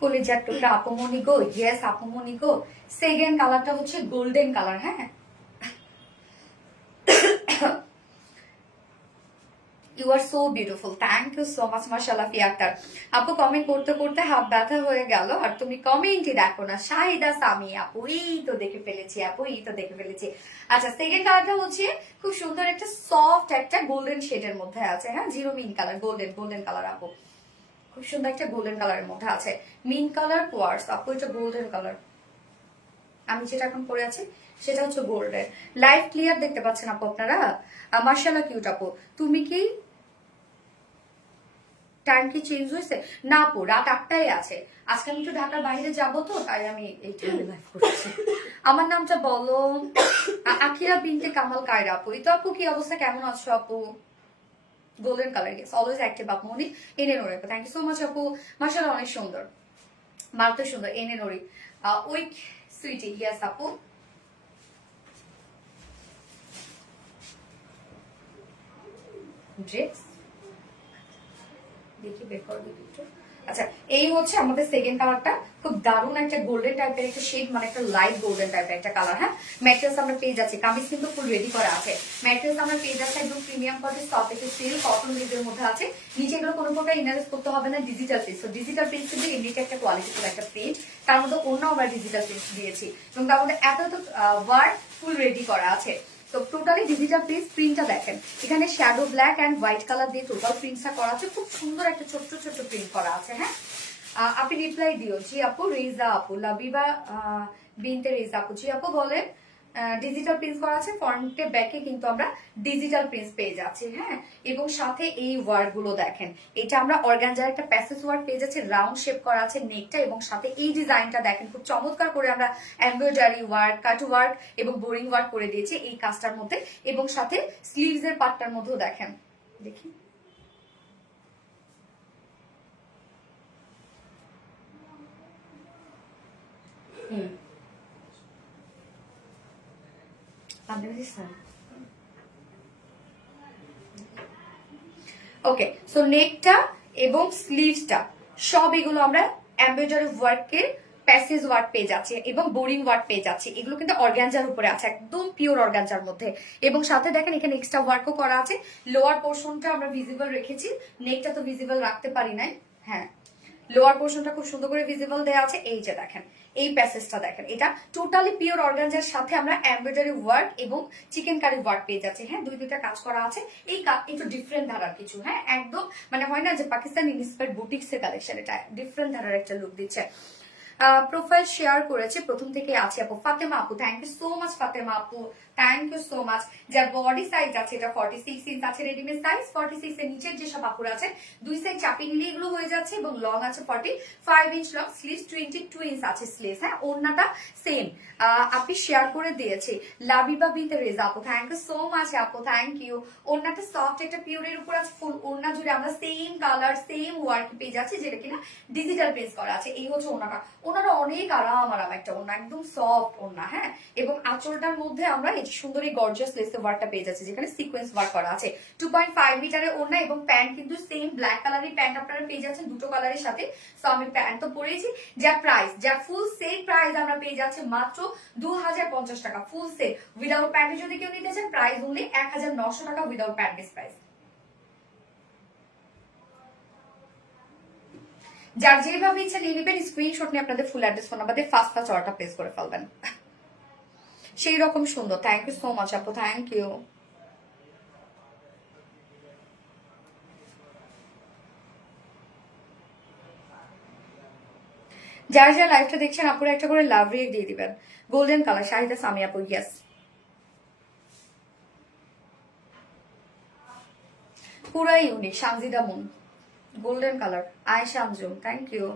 কলিজার টুকরা আপুমনি গো, ইয়েস আপুমনি গো। সেকেন্ড কালারটা হচ্ছে গোল্ডেন কালার। হ্যাঁ, you are so beautiful, thank you so much. মাশাআল্লাহ ফিয়াক্তার আপু, কমেন্ট করতে করতে হাত ব্যথা হয়ে গেল, আর তুমি কমেন্টই দেখো না। শাহিদা সামি আপু, এই তো দেখে ফেলেছি আপু, এই তো দেখে ফেলেছি। আচ্ছা, সেকেন্ড কালারটা হচ্ছে খুব সুন্দর একটা সফট একটা গোল্ডেন শেডের মধ্যে আছে। হ্যাঁ, জিরো মিন কালার, গোল্ডেন গোল্ডেন কালার আপু, খুব সুন্দর একটা গোল্ডেন কালারের মধ্যে আছে। মিন কালার কোয়ার্স আপু, এটা গোল্ডেন কালার। আমি যেটা এখন পরে আছি সেটা হচ্ছে গোল্ডেন। লাইভ ক্লিয়ার দেখতে পাচ্ছেন আপু আপনারা? মার্শাল্লাহ কিউট আপু। তুমি কি টাইম কি চেঞ্জ হয়েছে? না আপু, রাত 8টায় আছে। আজকে আমি একটু ঢাকার বাইরে যাবো, তো তাই আমি এই টাইমে লাইভ করছি। আমার নামটা বলো। আখিরা বিনতে কামাল কায়রা আপু। এই তো আপু, কি অবস্থা, কেমন আছো আপু? Golden colour, yes, always active আপু। উনি এনে নোরে, থ্যাংক ইউ সো মাচ আপু। মার্শাল্লাহ অনেক সুন্দর। মাল তো সুন্দর, এনে নড়ি। উইক সুইটি, ইয়েস আপু। ড্রেস দেখি বের করে দিই একটু। আচ্ছা, এই হচ্ছে আমাদের সেকেন্ড কালারটা, খুব দারুণ একটা গোল্ডেন টাইপের একটা শেড, মানে একটা লাইট গোল্ডেন টাইপের একটা কালার। হ্যাঁ, ম্যাটেরিয়ালস আমরা পেয়ে যাচ্ছি, কামিজ কিন্তু ফুল রেডি করা আছে। ম্যাটেরিয়ালস আমরা পেয়ে যাচ্ছি একদম প্রিমিয়াম কোয়ালিটি, সফট একটা সিল্ক কটন লেজের মধ্যে আছে। নিচে এগুলো কোনো প্রকার ইনারেস করতে হবে না, ডিজিটাল প্রিন্ট। তো ডিজিটাল প্রিন্ট কিন্তু এমনিতে একটা কোয়ালিটিফুল একটা প্রিন্ট, তার মধ্যে অন্য আমরা ডিজিটাল প্রিন্ট দিয়েছি এবং তার মধ্যে এত ওয়ার্ক ফুল রেডি করা আছে। তো টোটালি ডিজিটাল প্রিন্টটা দেখেন, এখানে shadow black and white colour দিয়ে টোটাল প্রিন্টটা করা আছে, খুব সুন্দর একটা ছোট্ট ছোট্ট প্রিন্ট করা আছে। হ্যাঁ, আপনি রিপ্লাই দিও। জি আপু, রেজা আপু, লাবিবা বিনতে রেজা আপু। জি আপু বলেন, ডিজিটাল প্রিন্ট করা আছে, ফ্রন্টে ব্যাকে কিন্তু আমরা ডিজিটাল প্রিন্ট পেয়ে যাচ্ছি। হ্যাঁ, এবং সাথে এই ওয়ার্ক গুলো দেখেন, এটা আমরা অর্গানজার একটা প্যাসেজ ওয়ার্ক পেয়ে যাচ্ছি, রাউন্ড শেপ করা আছে নেকটা, এবং সাথে এই ডিজাইনটা দেখেন খুব চমৎকার করে আমরা এমব্রয়ডারি ওয়ার্ক, কাট ওয়ার্ক এবং বোরিং ওয়ার্ক করে দিয়েছি এই কাজটার মধ্যে, এবং সাথে স্লিভস এর পার্টটার মধ্যেও দেখেন, দেখি ওকে। সো নেকটা এবং স্লিভসটা সব এগুলো আমরা এমব্রয়ডারি ওয়ার্কের প্যাসেজ ওয়ার্ক পেয়ে যাচ্ছে এবং বোরিং ওয়ার্ক পেয়ে যাচ্ছে। এগুলো কিন্তু অর্গানজার উপরে আছে, একদম পিওর অর্গানজার মধ্যে, এবং সাথে দেখেন এখানে এক্সট্রা ওয়ার্কও করা আছে। লোয়ার পোর্শনটা আমরা ভিজিবল রেখেছি, নেকটা তো ভিজিবল রাখতে পারি নাই। হ্যাঁ, লোয়ার পোর্শনটা খুব সুন্দর করে ভিজিবল দেওয়া আছে। এই যে দেখেন এই প্যাসেজটা দেখেন, এটা টোটালি পিওর অর্গানজার সাথে আমরা এমব্রয়ডারি ওয়ার্ক এবং চিকেন কারি ওয়ার্ক পেয়ে যাচ্ছি। হ্যাঁ, দুইটা কাজ করা আছে। এই একটু ডিফারেন্ট ধারার কিছু, হ্যাঁ একদম মানে হয় না যে পাকিস্তানি ইন্সপায়ার্ড বুটিক্স এর কালেকশন, এটা ডিফারেন্ট ধারার একটা লুক দিচ্ছে। প্রোফাইল শেয়ার করেছে প্রথম থেকে আছে আপু, ফাতেমা আপু, thank you so much Fatema আপু, থ্যাংক ইউ সো মাচ। যার বডি সাইজ আছে এটা 46 ইঞ্চ আছে, রেডিমেড সাইজ 46 এর নিচের যেসব আপুর আছে দুই সাইড চাপিয়ে নিলে এগুলো হয়ে যাচ্ছে, এবং লং আছে 45 ইঞ্চ লং, স্লিভস 22 ইঞ্চ আছে স্লিভস। হ্যাঁ, ওড়নাটা সেম আপনি শেয়ার করে দিয়েছি। লাবিবা বিনতে রেজা আপু, থ্যাংক ইউ সো মাচ আপু, থ্যাংক ইউ। ওড়নাটা সফট একটা পিওরের উপর আছে, ফুল ওড়না জুড়ে আমরা সেম কালার সেম ওয়ার্ক পেয়ে যাচ্ছি, যেটা কিনা ডিজিটাল প্রিন্ট করা আছে। এই হচ্ছে ওড়নাটা, ওনারা অনেক আরাম একটা ওড়না, একদম সফট ওড়না। হ্যাঁ, এবং আঁচলটার মধ্যে আমরা এই সুন্দর এই গর্জিয়াস লেসের ওয়ার্কটা পেয়ে যাচ্ছি, যেখানে সিকোয়েন্স ওয়ার্ক করা আছে। 2.5 মিটারের ওড়না এবং প্যান্ট কিন্তু সেম ব্ল্যাক কালারের প্যান্ট আপনারা পেয়ে যাচ্ছেন দুটো কালারের সাথে। সো আমি প্যান্ট তো পরেছি। যা প্রাইস, যা ফুল সেট প্রাইস আমরা পেয়ে যাচ্ছি মাত্র 2050 টাকা ফুল সেট। উইদাউট প্যান্ট যদি কেউ নিতে চান প্রাইস অনলি 1900 টাকা উইদাউট প্যান্ট প্রাইস। যার যেভাবে ইচ্ছা নিয়ে নেবেন, স্ক্রিনশট নিয়ে আপনাদের ফুল অ্যাড্রেস ফোন নাম্বার দিয়ে ফার্স্ট অর্ডারটা প্লেস করে ফেলবেন। সেই রকম সুন্দর, থ্যাংক ইউ সো মাচ আপু, থ্যাংক ইউ। যারা যারা লাইভটা দেখছেন আপুরা একটা করে লাভ রিয়েক্ট দিয়ে দিবেন। গোল্ডেন কালার শাহিদা সামি আপু, ইয়েস। পুরাই unique, Sanjida moon golden colour, Ayesha Anjum, thank you.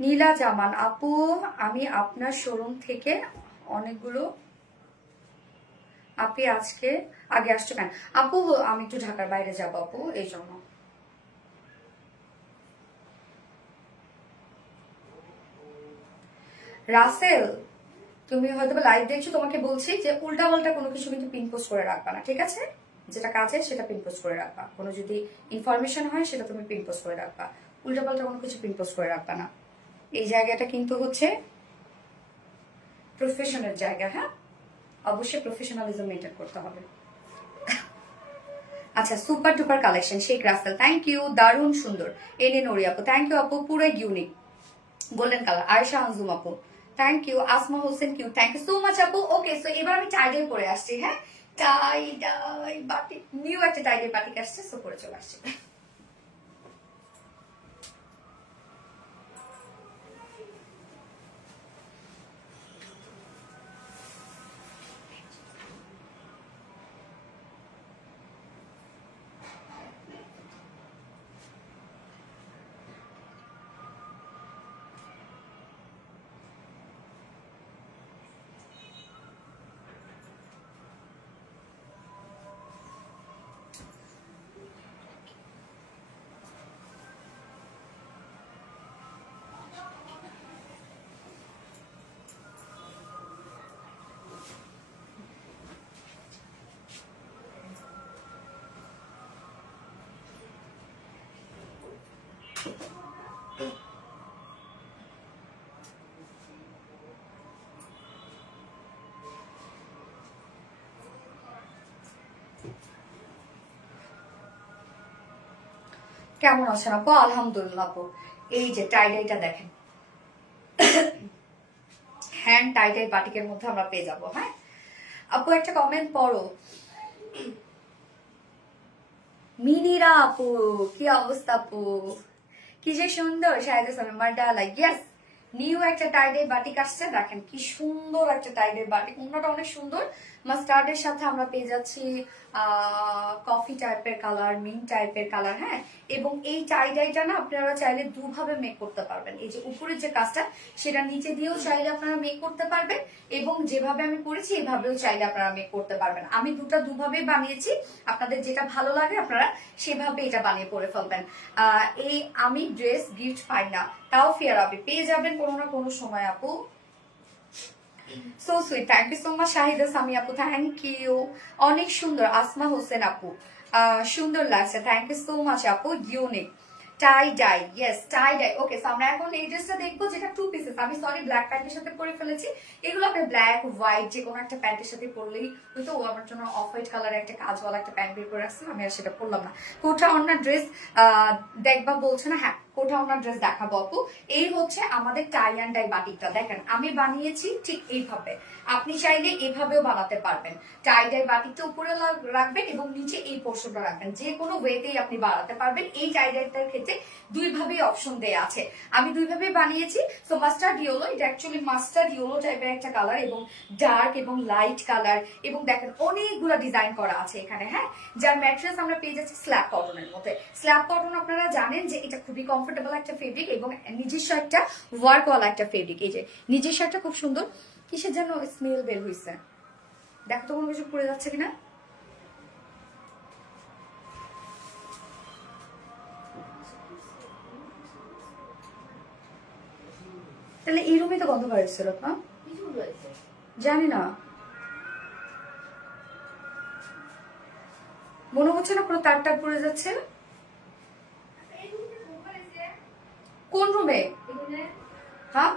Nila Zaman আপু, আমি আপনার শোরুম থেকে অনেকগুলো, আপনি আজকে আগে আসছো কেন আপু? আমি একটু ঢাকার বাইরে যাবো আপু, এই জন্য। রাসেল, তুমি হয়তো লাইভ দেখছো, তোমাকে বলছি যে উল্টা পাল্টা কোনো কিছু কিন্তু পিন পোস্ট করে রাখবা না, ঠিক আছে? যেটা কাজে সেটা পিন পোস্ট করে রাখবা, কোনো যদি ইনফরমেশন হয় সেটা তুমি পিন পোস্ট করে রাখবা, উল্টা পাল্টা কোনো কিছু পিন পোস্ট করে রাখবা না। এই জায়গাটা কিন্তু হচ্ছে প্রফেশনের জায়গা। হ্যাঁ, অবশ্যই প্রফেশনালিজম মেনটেন করতে হবে। আচ্ছা, super duper collection Sheikh Rasel, thank you, দারুণ সুন্দর। এনে নরি আপু, থ্যাংক ইউ আপু, পুরো unique golden colour. Ayesha Anjum আপু, থ্যাংক ইউ। আসমা হোসেন কিউ, থ্যাংক ইউ সো মাচ আপু। ওকে, সো এবার আমি টাইডে পরে আসছি। হ্যাঁ, টাই ডাই বাটিক, নিউ একটা টাইডে বাটিক আসছে, সো পরে চলে আসছে। কেমন আছেন আপু? আলহামদুলিল্লাহ আপু। এই যে টাইডাইটা দেখেন, হ্যান্ড টাইডাই বাটিকের মধ্যে আমরা পেয়ে যাবো। হ্যাঁ আপু, একটা কমেন্ট পড়ো। মিনিরা আপু, কি অবস্থা আপু? কি যে সুন্দর শায়দা সামিমার ডালা। ইয়েস, নিউ একটা টাইডের বাটিক আসছে, দেখেন কি সুন্দর একটা টাইডের বাটিক। অন্যটা অনেক সুন্দর, মাস্টার্ডের সাথে আমরা পেয়ে যাচ্ছি কফি টাইপের কালার, মিন্ট টাইপের কালার। হ্যাঁ, এবং এই টাইডাইটা না আপনারা চাইলে দুভাবে মেক করতে পারবেন। এই যে উপরের যে কাজটা, সেটা নিচে দিয়েও চাইলে আপনারা মেক করতে পারবেন, এবং যেভাবে আমি করেছি এভাবেও চাইলে আপনারা মেক করতে পারবেন। আমি দুভাবেই বানিয়েছি, আপনাদের যেটা ভালো লাগে আপনারা সেভাবে এটা বানিয়ে পরে ফেলবেন। এই আমি ড্রেস গিফট পাই না, তাও ফেয়ার আপি পেয়ে যাবেন কোনো না কোনো সময় আপু। So sweet, thank you so much Shahida Sami আপু, থ্যাংক ইউ। অনেক সুন্দর আসমা হোসেন আপু, সুন্দর লাগছে, থ্যাংক ইউ সো মাচ আপু। ইউনিক টাই ডাই, ইয়েস টাই ডাই। ওকে, সো আমরা এখন এই ড্রেসটা দেখবো, যেটা 2 পিসেস। আমি সরি ব্ল্যাক প্যান্টের সাথে পরে ফেলেছি। এগুলো আপনি ব্ল্যাক হোয়াইট যে কোনো একটা প্যান্টের সাথে পরলেই হয়তো। ও আমার জন্য অফ হোয়াইট কালারের একটা কাজওয়ালা একটা প্যান্ট বের করে রাখছিলাম, আমি আর সেটা পরলাম না। কোটা অন্য ড্রেস দেখবা বলছে না? হ্যাঁ, কোটা অন্য ড্রেস দেখাবো আপু। এই হচ্ছে আমাদের টাই অ্যান্ড ডাই বাটিকটা। দেখেন আমি বানিয়েছি ঠিক এইভাবে, আপনি চাইলে এভাবেও বানাতে পারবেন। টাই ডাই বাটিকটা উপরে রাখবেন এবং নিচে এই পোর্শনটা রাখবেন, যে কোনো ওয়েতেই আপনি বানাতে পারবেন। এই টাই ডাইটার ক্ষেত্রে দুইভাবেই অপশন দেয়া আছে, আমি দুইভাবেই বানিয়েছি। সো মাস্টার্ড ইয়েলো, এটা অ্যাকচুয়ালি মাস্টার্ড ইয়েলো টাইপের একটা কালার, এবং ডার্ক এবং লাইট কালার, এবং দেখেন অনেকগুলো ডিজাইন করা আছে এখানে। হ্যাঁ, যার ম্যাটেরিয়ালস আমরা পেয়ে যাচ্ছি স্ল্যাব কটনের মধ্যে। স্ল্যাব কটন আপনারা জানেন যে এটা খুবই কমফোর্টেবল একটা ফেব্রিক, এবং নিজস্ব একটা ওয়ার্কওয়ালা একটা ফেব্রিক। এই যে নিজস্ব একটা খুব সুন্দর কিসের যেন স্মেল বের হয়েছে, দেখো তো কোনো কিছু পড়ে যাচ্ছে কিনা। তাহলে এই রুমে তো গন্ধ বেরোচ্ছিল না, জানি না, মনে হচ্ছে না কোনো তার টার পড়ে যাচ্ছে। কোন রুমে? হ্যাঁ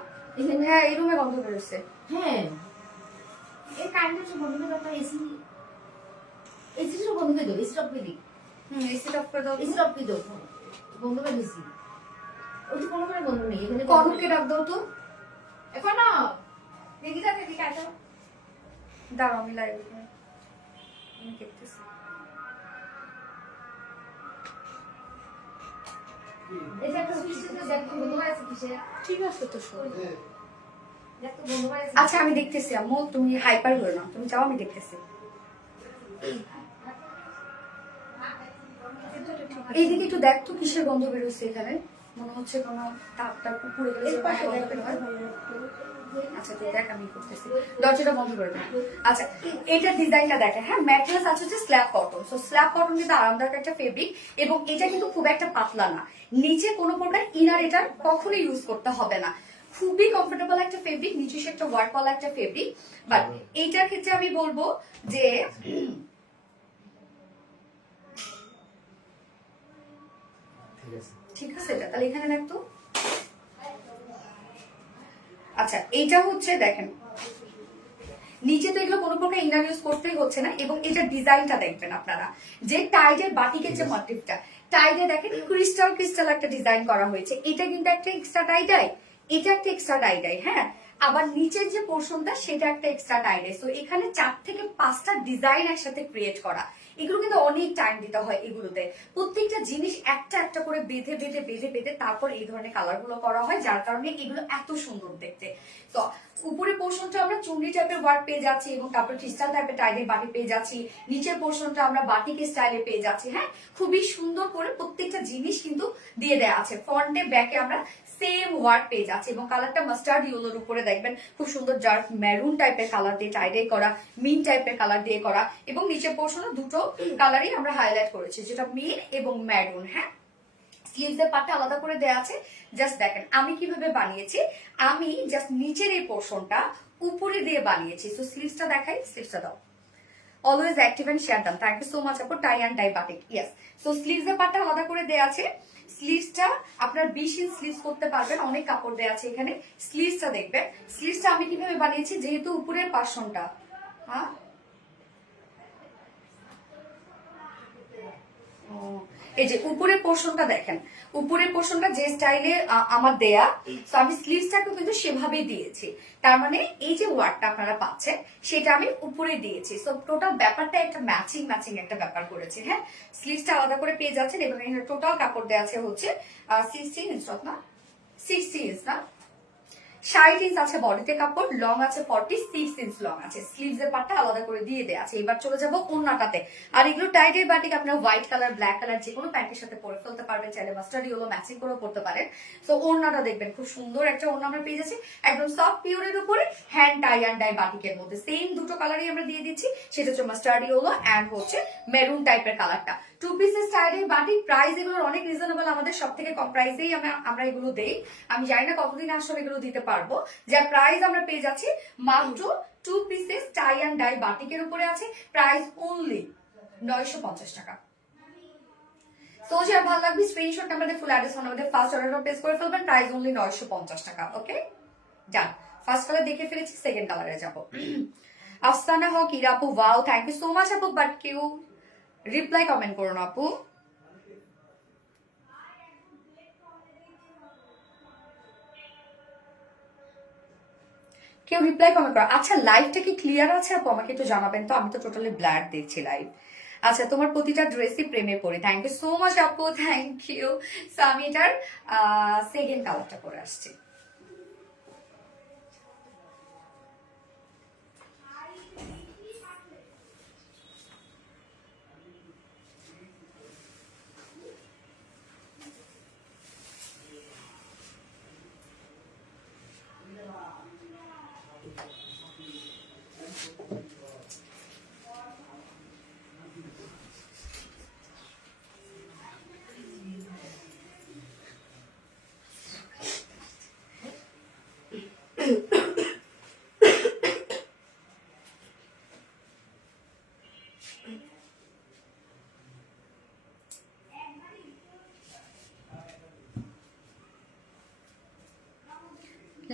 হ্যাঁ, এই রুমে গন্ধ বেরোচ্ছে। হ্যাঁ, এই কারেন্টের বন্ধ করে দাও, এসি এসিটা বন্ধ করে দাও, এসি অফ করে দিই। এসি অফ করে দাও, এসি অফ করে দাও, বন্ধ করে দিছি। ওই তো কোনো করে বন্ধ নেই এখানে। কনককে ডাক দাও তো। এখনো দেখি যাবে, এদিকে আসো। দাঁড়াও আমি লাইভ আমি দেখতেছি। এই যে একটা সুইচ আছে, দেখো বন্ধ হয়ে আছে কিসে। ঠিক আছে তো শোন। দেখো বন্ধ হয়ে আছে। আচ্ছা আমি দেখতেছি আম্মু, তুমি হাইপার হলো না, তুমি যাও আমি দেখতেছি। এইদিকে একটু দেখ তো কিসের গন্ধ বেরোচ্ছে এখানে, মনে হচ্ছে কোনো তাপটা পুড়ে গেলে যে গন্ধ বের হয়। আচ্ছা তুই দেখ, আমি করতেছি, দরজাটা বন্ধ করে দেখ। আচ্ছা এটার ডিজাইনটা দেখেন। হ্যাঁ, ম্যাটেরিয়ালস আছে হচ্ছে slab cotton. So slab cotton কিন্তু আরামদায়ক একটা ফেব্রিক, এবং এটা কিন্তু খুব একটা পাতলা না। নিচে কোনো প্রকার ইনার এটা কখনো ইউজ করতে হবে না, খুবই কমফোর্টেবল একটা ফেব্রিক, নিজস্ব একটা ওয়ার্কওয়ালা একটা ফেব্রিক। বাট এইটার ক্ষেত্রে আমি বলবো যে ঠিক আছে, এটা তাহলে এখানে দেখতো। আচ্ছা এইটা হচ্ছে দেখেন, নিচে তো এগুলো কোনো প্রকার ইনার ইউজ করতেই হচ্ছে না, এবং এটা ডিজাইনটা দেখবেন আপনারা, যে টাইডের বাটিকের যে মোটিভটা, টাইডে দেখেন ক্রিস্টাল ক্রিস্টাল একটা ডিজাইন করা হয়েছে। এটা কিন্তু একটা এক্সট্রা টাইডাই, এটা একটা এক্সট্রা টাইডাই। হ্যাঁ, আবার নিচের যে পোর্শনটা সেটা একটা এক্সট্রা টাইডাই। তো এখানে 4 থেকে 5টা ডিজাইন একসাথে ক্রিয়েট করা, এগুলো কিন্তু অনেক টাইম দিতে হয় এগুলোতে। প্রত্যেকটা জিনিস একটা একটা করে বেঁধে বেঁধে বেঁধে বেঁধে তারপর এই ধরনের কালার গুলো করা হয়, যার কারণে এগুলো এত সুন্দর দেখতে। তো উপরে পোর্শনটা আমরা চুনরি টাইপের ওয়ার্ক পেয়ে যাচ্ছি, এবং তারপর ক্রিস্টাল টাইপের টাইডের বাটি পেয়ে যাচ্ছি। নিচের পোর্শনটা আমরা বাটিক স্টাইলে পেয়ে যাচ্ছি। হ্যাঁ, খুবই সুন্দর করে প্রত্যেকটা জিনিস কিন্তু দিয়ে দেওয়া আছে। ফ্রন্টে ব্যাকে আমরা সেম ওয়ার্ক পেয়ে যাচ্ছি, এবং কালারটা মাস্টার্ড ইয়েলোর উপরে দেখবেন খুব সুন্দর ডার্ক মেরুন টাইপের কালার দিয়ে টাইডে করা, মিন টাইপের কালার দিয়ে করা, এবং নিচের পোর্শনে দুটো কালারই আমরা হাইলাইট করেছি, যেটা মিন এবং মেরুন। হ্যাঁ, স্লিভসের পার্টটা আলাদা করে দেওয়া আছে। জাস্ট দেখেন আমি কিভাবে বানিয়েছি, আমি জাস্ট নিচের এই পোর্শনটা উপরে দিয়ে বানিয়েছি। সো স্লিভসটা দেখাই, স্লিভসটা দাও। অলওয়েজ অ্যাক্টিভ এন্ড শেয়ার দাম, থ্যাংক ইউ সো মাচ আপু। Tie and dye batik, yes. So স্লিভসের পার্টটা আলাদা করে দেওয়া আছে। স্লিভসটা আপনার 20 ইঞ্চ স্লিভস করতে পারবেন, অনেক কাপড় দেওয়া আছে এখানে। স্লিভসটা দেখবেন, স্লিভসটা আমি কিভাবে বানিয়েছি, যেহেতু উপরের পার্শ্বনটা, হ্যাঁ এই যে উপরের পোর্শনটা দেখেন, উপরের পোর্শনটা যে স্টাইলে আমার দেয়া, তো আমি স্লিভসটাকে কিন্তু সেভাবেই দিয়েছি। তার মানে এই যে ওয়ার্কটা আপনারা পাচ্ছেন সেটা আমি উপরে দিয়েছি। সো টোটাল ব্যাপারটা একটা ম্যাচিং ম্যাচিং একটা ব্যাপার করেছি। হ্যাঁ, স্লিভসটা আলাদা করে পেয়ে যাচ্ছেন এবং এখানে টোটাল কাপড় দেওয়া আছে হচ্ছে 16 ইঞ্চ না, 60 ইঞ্চ না, 60 ইঞ্চ আছে বডিতে কাপড়, লং আছে 46 ইঞ্চ লং আছে, স্লিভস এর পার্টটা আলাদা করে দিয়ে দেয়া আছে। এবার চলে যাব ওন্নাটাতে। আর এগুলো টাইটের বাটিক আপনারা হোয়াইট কালার, ব্ল্যাক কালার যে কোনো প্যান্টের সাথে পরে ফেলতে পারবেন, চাইলে মাস্টার্ড ইয়েলো ম্যাচিং করেও পরতে পারেন। তো ওন্নাটা দেখবেন খুব সুন্দর একটা ওন্না আমরা পেয়ে যাচ্ছি, একদম সফট পিওরের উপরে হ্যান্ড টাই অ্যান্ড ডাই বাটিকের মধ্যে। সেম দুটো কালারই আমরা দিয়ে দিচ্ছি, সেটা হচ্ছে মাস্টার্ড ইয়েলো অ্যান্ড হচ্ছে মেরুন টাইপের কালারটা। টু পিসের স্টাইলের বাটিক, প্রাইস এগুলোর অনেক রিজনেবল, আমাদের সব থেকে কম প্রাইসেই আমরা এগুলো দেই। আমি জানি না কতদিন আসলে এগুলো দিতে পারবো, যার প্রাইস আমরা পেয়ে যাচ্ছি মাত্র two pieces tie and die বাটিকের উপরে আছে, প্রাইস অনলি 950 টাকা। তো যার ভালো লাগবে স্ক্রিনশট আমাদের ফুল অ্যাড্রেস আমাদের ফার্স্ট অর্ডারটা প্লেস করে ফেলবেন, প্রাইস অনলি 950 টাকা। ওকে ডান। ফার্স্ট কালার দেখে ফেলেছি, সেকেন্ড কালারে যাব। আফসানা হক ইরা আপু, wow thank you so much আপু, বাট কেউ রিপ্লাই কমেন্ট করুন আপু। কেউ রিপ্লাই কমেন্ট করো। আচ্ছা লাইভটা কি ক্লিয়ার আছে আপু, আমাকে একটু জানাবেন তো, আমি তো টোটালি ব্ল্যার দেখছি লাইভ। আচ্ছা তোমার প্রতিটা ড্রেসই প্রেমে পড়ি, থ্যাংক ইউ সো মাচ আপু, থ্যাংক ইউ। সো আমি এটার সেকেন্ড কালারটা করে আসছি।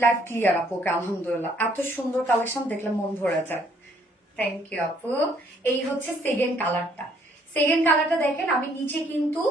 লাইভ ক্লিয়ার আপু, ওকে আলহামদুলিল্লাহ। এত সুন্দর কালেকশন দেখলে মন ভরে যায়, থ্যাংক ইউ আপু। এই হচ্ছে সেকেন্ড কালারটা। সেকেন্ড কালারটা দেখেন, আমি নিচে কিন্তু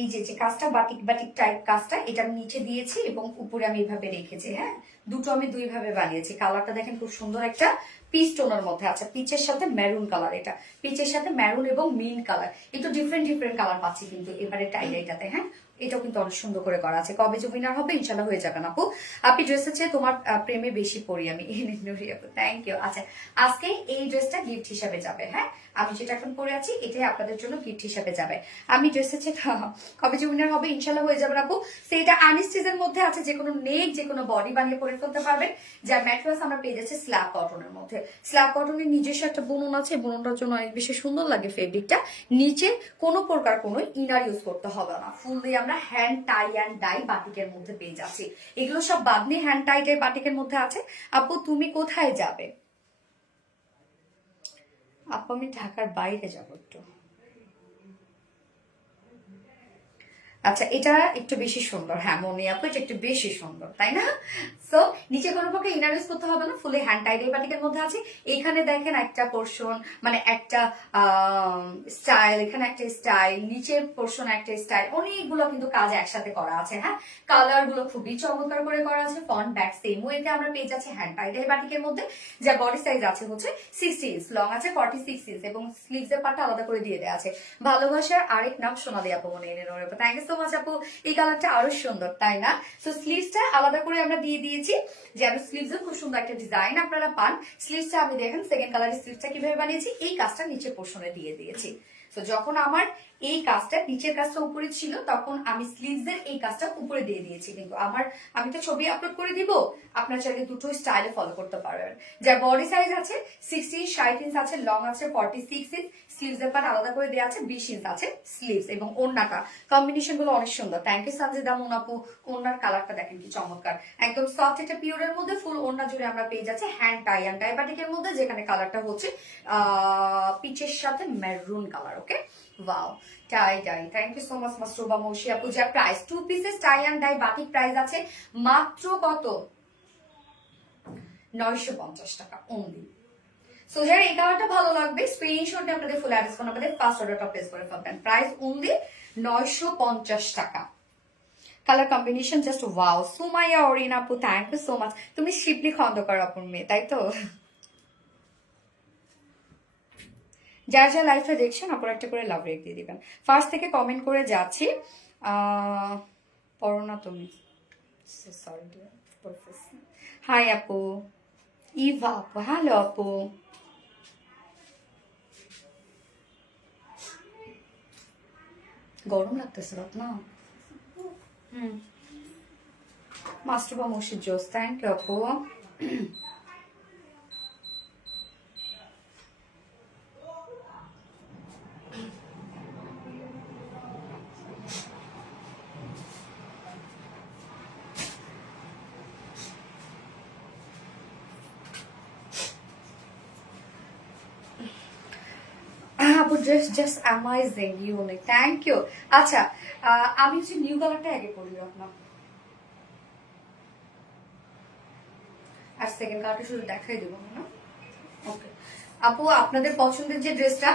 এই যে কাজটা বাটিক বাটিক টাইপ কাজটা, এটা আমি নিচে দিয়েছি এবং উপরে আমি এইভাবে রেখেছি। হ্যাঁ, দুটো আমি দুই ভাবে বানিয়েছি। কালারটা দেখেন খুব সুন্দর একটা পিচ টোনের মধ্যে আছে, পিচের সাথে মেরুন কালার, এটা পিচের সাথে মেরুন এবং মিন কালার, একটু ডিফারেন্ট ডিফারেন্ট কালার পাচ্ছি কিন্তু এবারে টাইটাতে। হ্যাঁ, এটাও কিন্তু অনেক সুন্দর করে করা আছে। কবে যে উইনার হবে ইনশাল্লাহ হয়ে যাবেন আপু। আপনি ড্রেসের চেয়ে তোমার প্রেমে বেশি পড়ি আমি, আপু থ্যাংক ইউ। আচ্ছা আজকে এই ড্রেসটা গিফট হিসাবে যাবে। হ্যাঁ, আমি যেটা এখন পরে আছি এটাই আপনাদের জন্য গিফট হিসাবে যাবে। আমি ড্রেসের চেয়ে কবে যে উইনার হবে ইনশাল্লাহ হয়ে যাবে আপু। সেটা আনস্টিচের মধ্যে আছে, যে কোনো নেক যে কোনো বডি বানিয়ে পরে ফেলতে পারবেন। যার ম্যাট্রেস আমরা পেয়ে যাচ্ছি স্ল্যাব কটনের মধ্যে। স্ল্যাব কটনের নিজস্ব একটা বুনন আছে, বুননটার জন্য অনেক বেশি সুন্দর লাগে ফেব্রিকটা। নিচে কোনো প্রকার কোনো ইনার ইউজ করতে হবে না, ফুল দিয়ে আমরা হ্যান্ড টাই অ্যান্ড ডাই বাটিকের মধ্যে পেয়ে যাচ্ছি। এগুলো সব বাদনি হ্যান্ড টাই ডাই বাটিকের মধ্যে আছে। আপু তুমি কোথায় যাবে? আপু আমি ঢাকার বাইরে যাবো একটু। আচ্ছা এটা একটু বেশি সুন্দর, হ্যাঁ মনে আপু এটা একটু বেশি সুন্দর, তাই না? সো নিচে কোনো প্রকার ইনার ইউজ করতে হবে না, ফুলে হ্যান্ড টাইড বাটিকের মধ্যে আছে। এখানে দেখেন একটা পোর্শন, মানে একটা স্টাইল, এখানে একটা স্টাইল, নিচের পোর্শন একটা স্টাইল, অনেকগুলো কিন্তু কাজ একসাথে করা আছে। হ্যাঁ, কালার গুলো খুবই চমৎকার করে করা আছে। ফ্রন্ট ব্যাক সেম ওয়েতে আমরা পেয়ে যাচ্ছি হ্যান্ড টাইড বাটিকের মধ্যে। যা বডি সাইজ আছে হচ্ছে 60 ইঞ্চ, লং আছে 46 ইঞ্চ এবং স্লিভস এর পার্টটা আলাদা করে দিয়ে দেওয়া আছে। ভালোবাসার আরেক নাম সোনালি আপু, মনে এনে নেওয়ার। থ্যাংক ইউ সো মাচ আপু, এই কালারটা আরো সুন্দর, তাই না? সো স্লিভসটা আলাদা করে আমরা দিয়ে দিয়েছি, যেন স্লিভস খুব সুন্দর একটা ডিজাইন আপনারা পান। স্লিভসটা আমি দেখেন সেকেন্ড কালারের স্লিভসটা কিভাবে বানিয়েছি, এই কাজটা নিচে পোর্শনে দিয়ে দিয়েছি। তো যখন আমার এই কাজটা নিচের কাজটা উপরে ছিল, তখন আমি স্লিভস এর এই কাজটা উপরে দিয়ে দিয়েছি। কিন্তু আমি তো ছবি আপলোড করে দিব, আপনার চাইলে দুটো স্টাইলে ফলো করতে পারবেন। যার বডি সাইজ আছে 60 ইঞ্চ আছে, লং আছে 46 ইঞ্চ, স্লিভস এর পার্ট আলাদা করে দেওয়া আছে 20 ইঞ্চ আছে স্লিভস, এবং ওড়নাটা কম্বিনেশন গুলো অনেক সুন্দর। থ্যাংক ইউ সানজিদা মুন আপু। ওড়নার কালারটা দেখেন কি চমৎকার, একদম সফট একটা পিওরের মধ্যে ফুল ওড়না জুড়ে আমরা পেয়ে যাচ্ছি হ্যান্ড টাই অ্যান্ড ডাই বাটিকের মধ্যে, যেখানে কালারটা হচ্ছে পিচের সাথে maroon colour. Okay wow, tie dye, thank you so much Masruba Mousi আপু। যার price two pieces tie and dye batik price আছে মাত্র কত? 950 টাকা অনলি। সো যারা এই কালারটা ভালো লাগবে স্ক্রিনশটে আপনাদের ফুল অ্যাড্রেস কোন আমাদের ফার্স্ট অর্ডারটা প্লেস করে ফেলবেন, প্রাইস অনলি 950 টাকা। Colour combination just wow. Sumaiya Orin আপু থ্যাংক ইউ সো মাচ। তুমি শিবলি খন্দকার আপুর মেয়ে তাই তো? যার যা লাইফে দেখছেন আপুর একটা করে লাভ রেট দিয়ে দিবেন। ফার্স্ট থেকে কমেন্ট করে যাচ্ছি। পড়ো না তুমি, সরি হাই আপু, ইভা আপু, হ্যালো আপু। গরম লাগতেছে রত্না। মাস্টারবা মসজিদ জোস থ্যাংক ইউ আপু। আপু dress just amazing, unique, thank you. আচ্ছা আমি হচ্ছে নিউ কালারটা আগে পড়ি আপনার, আর সেকেন্ড কালারটা শুধু দেখাই দেবো না। ওকে আপু, আপনাদের পছন্দের যে ড্রেসটা,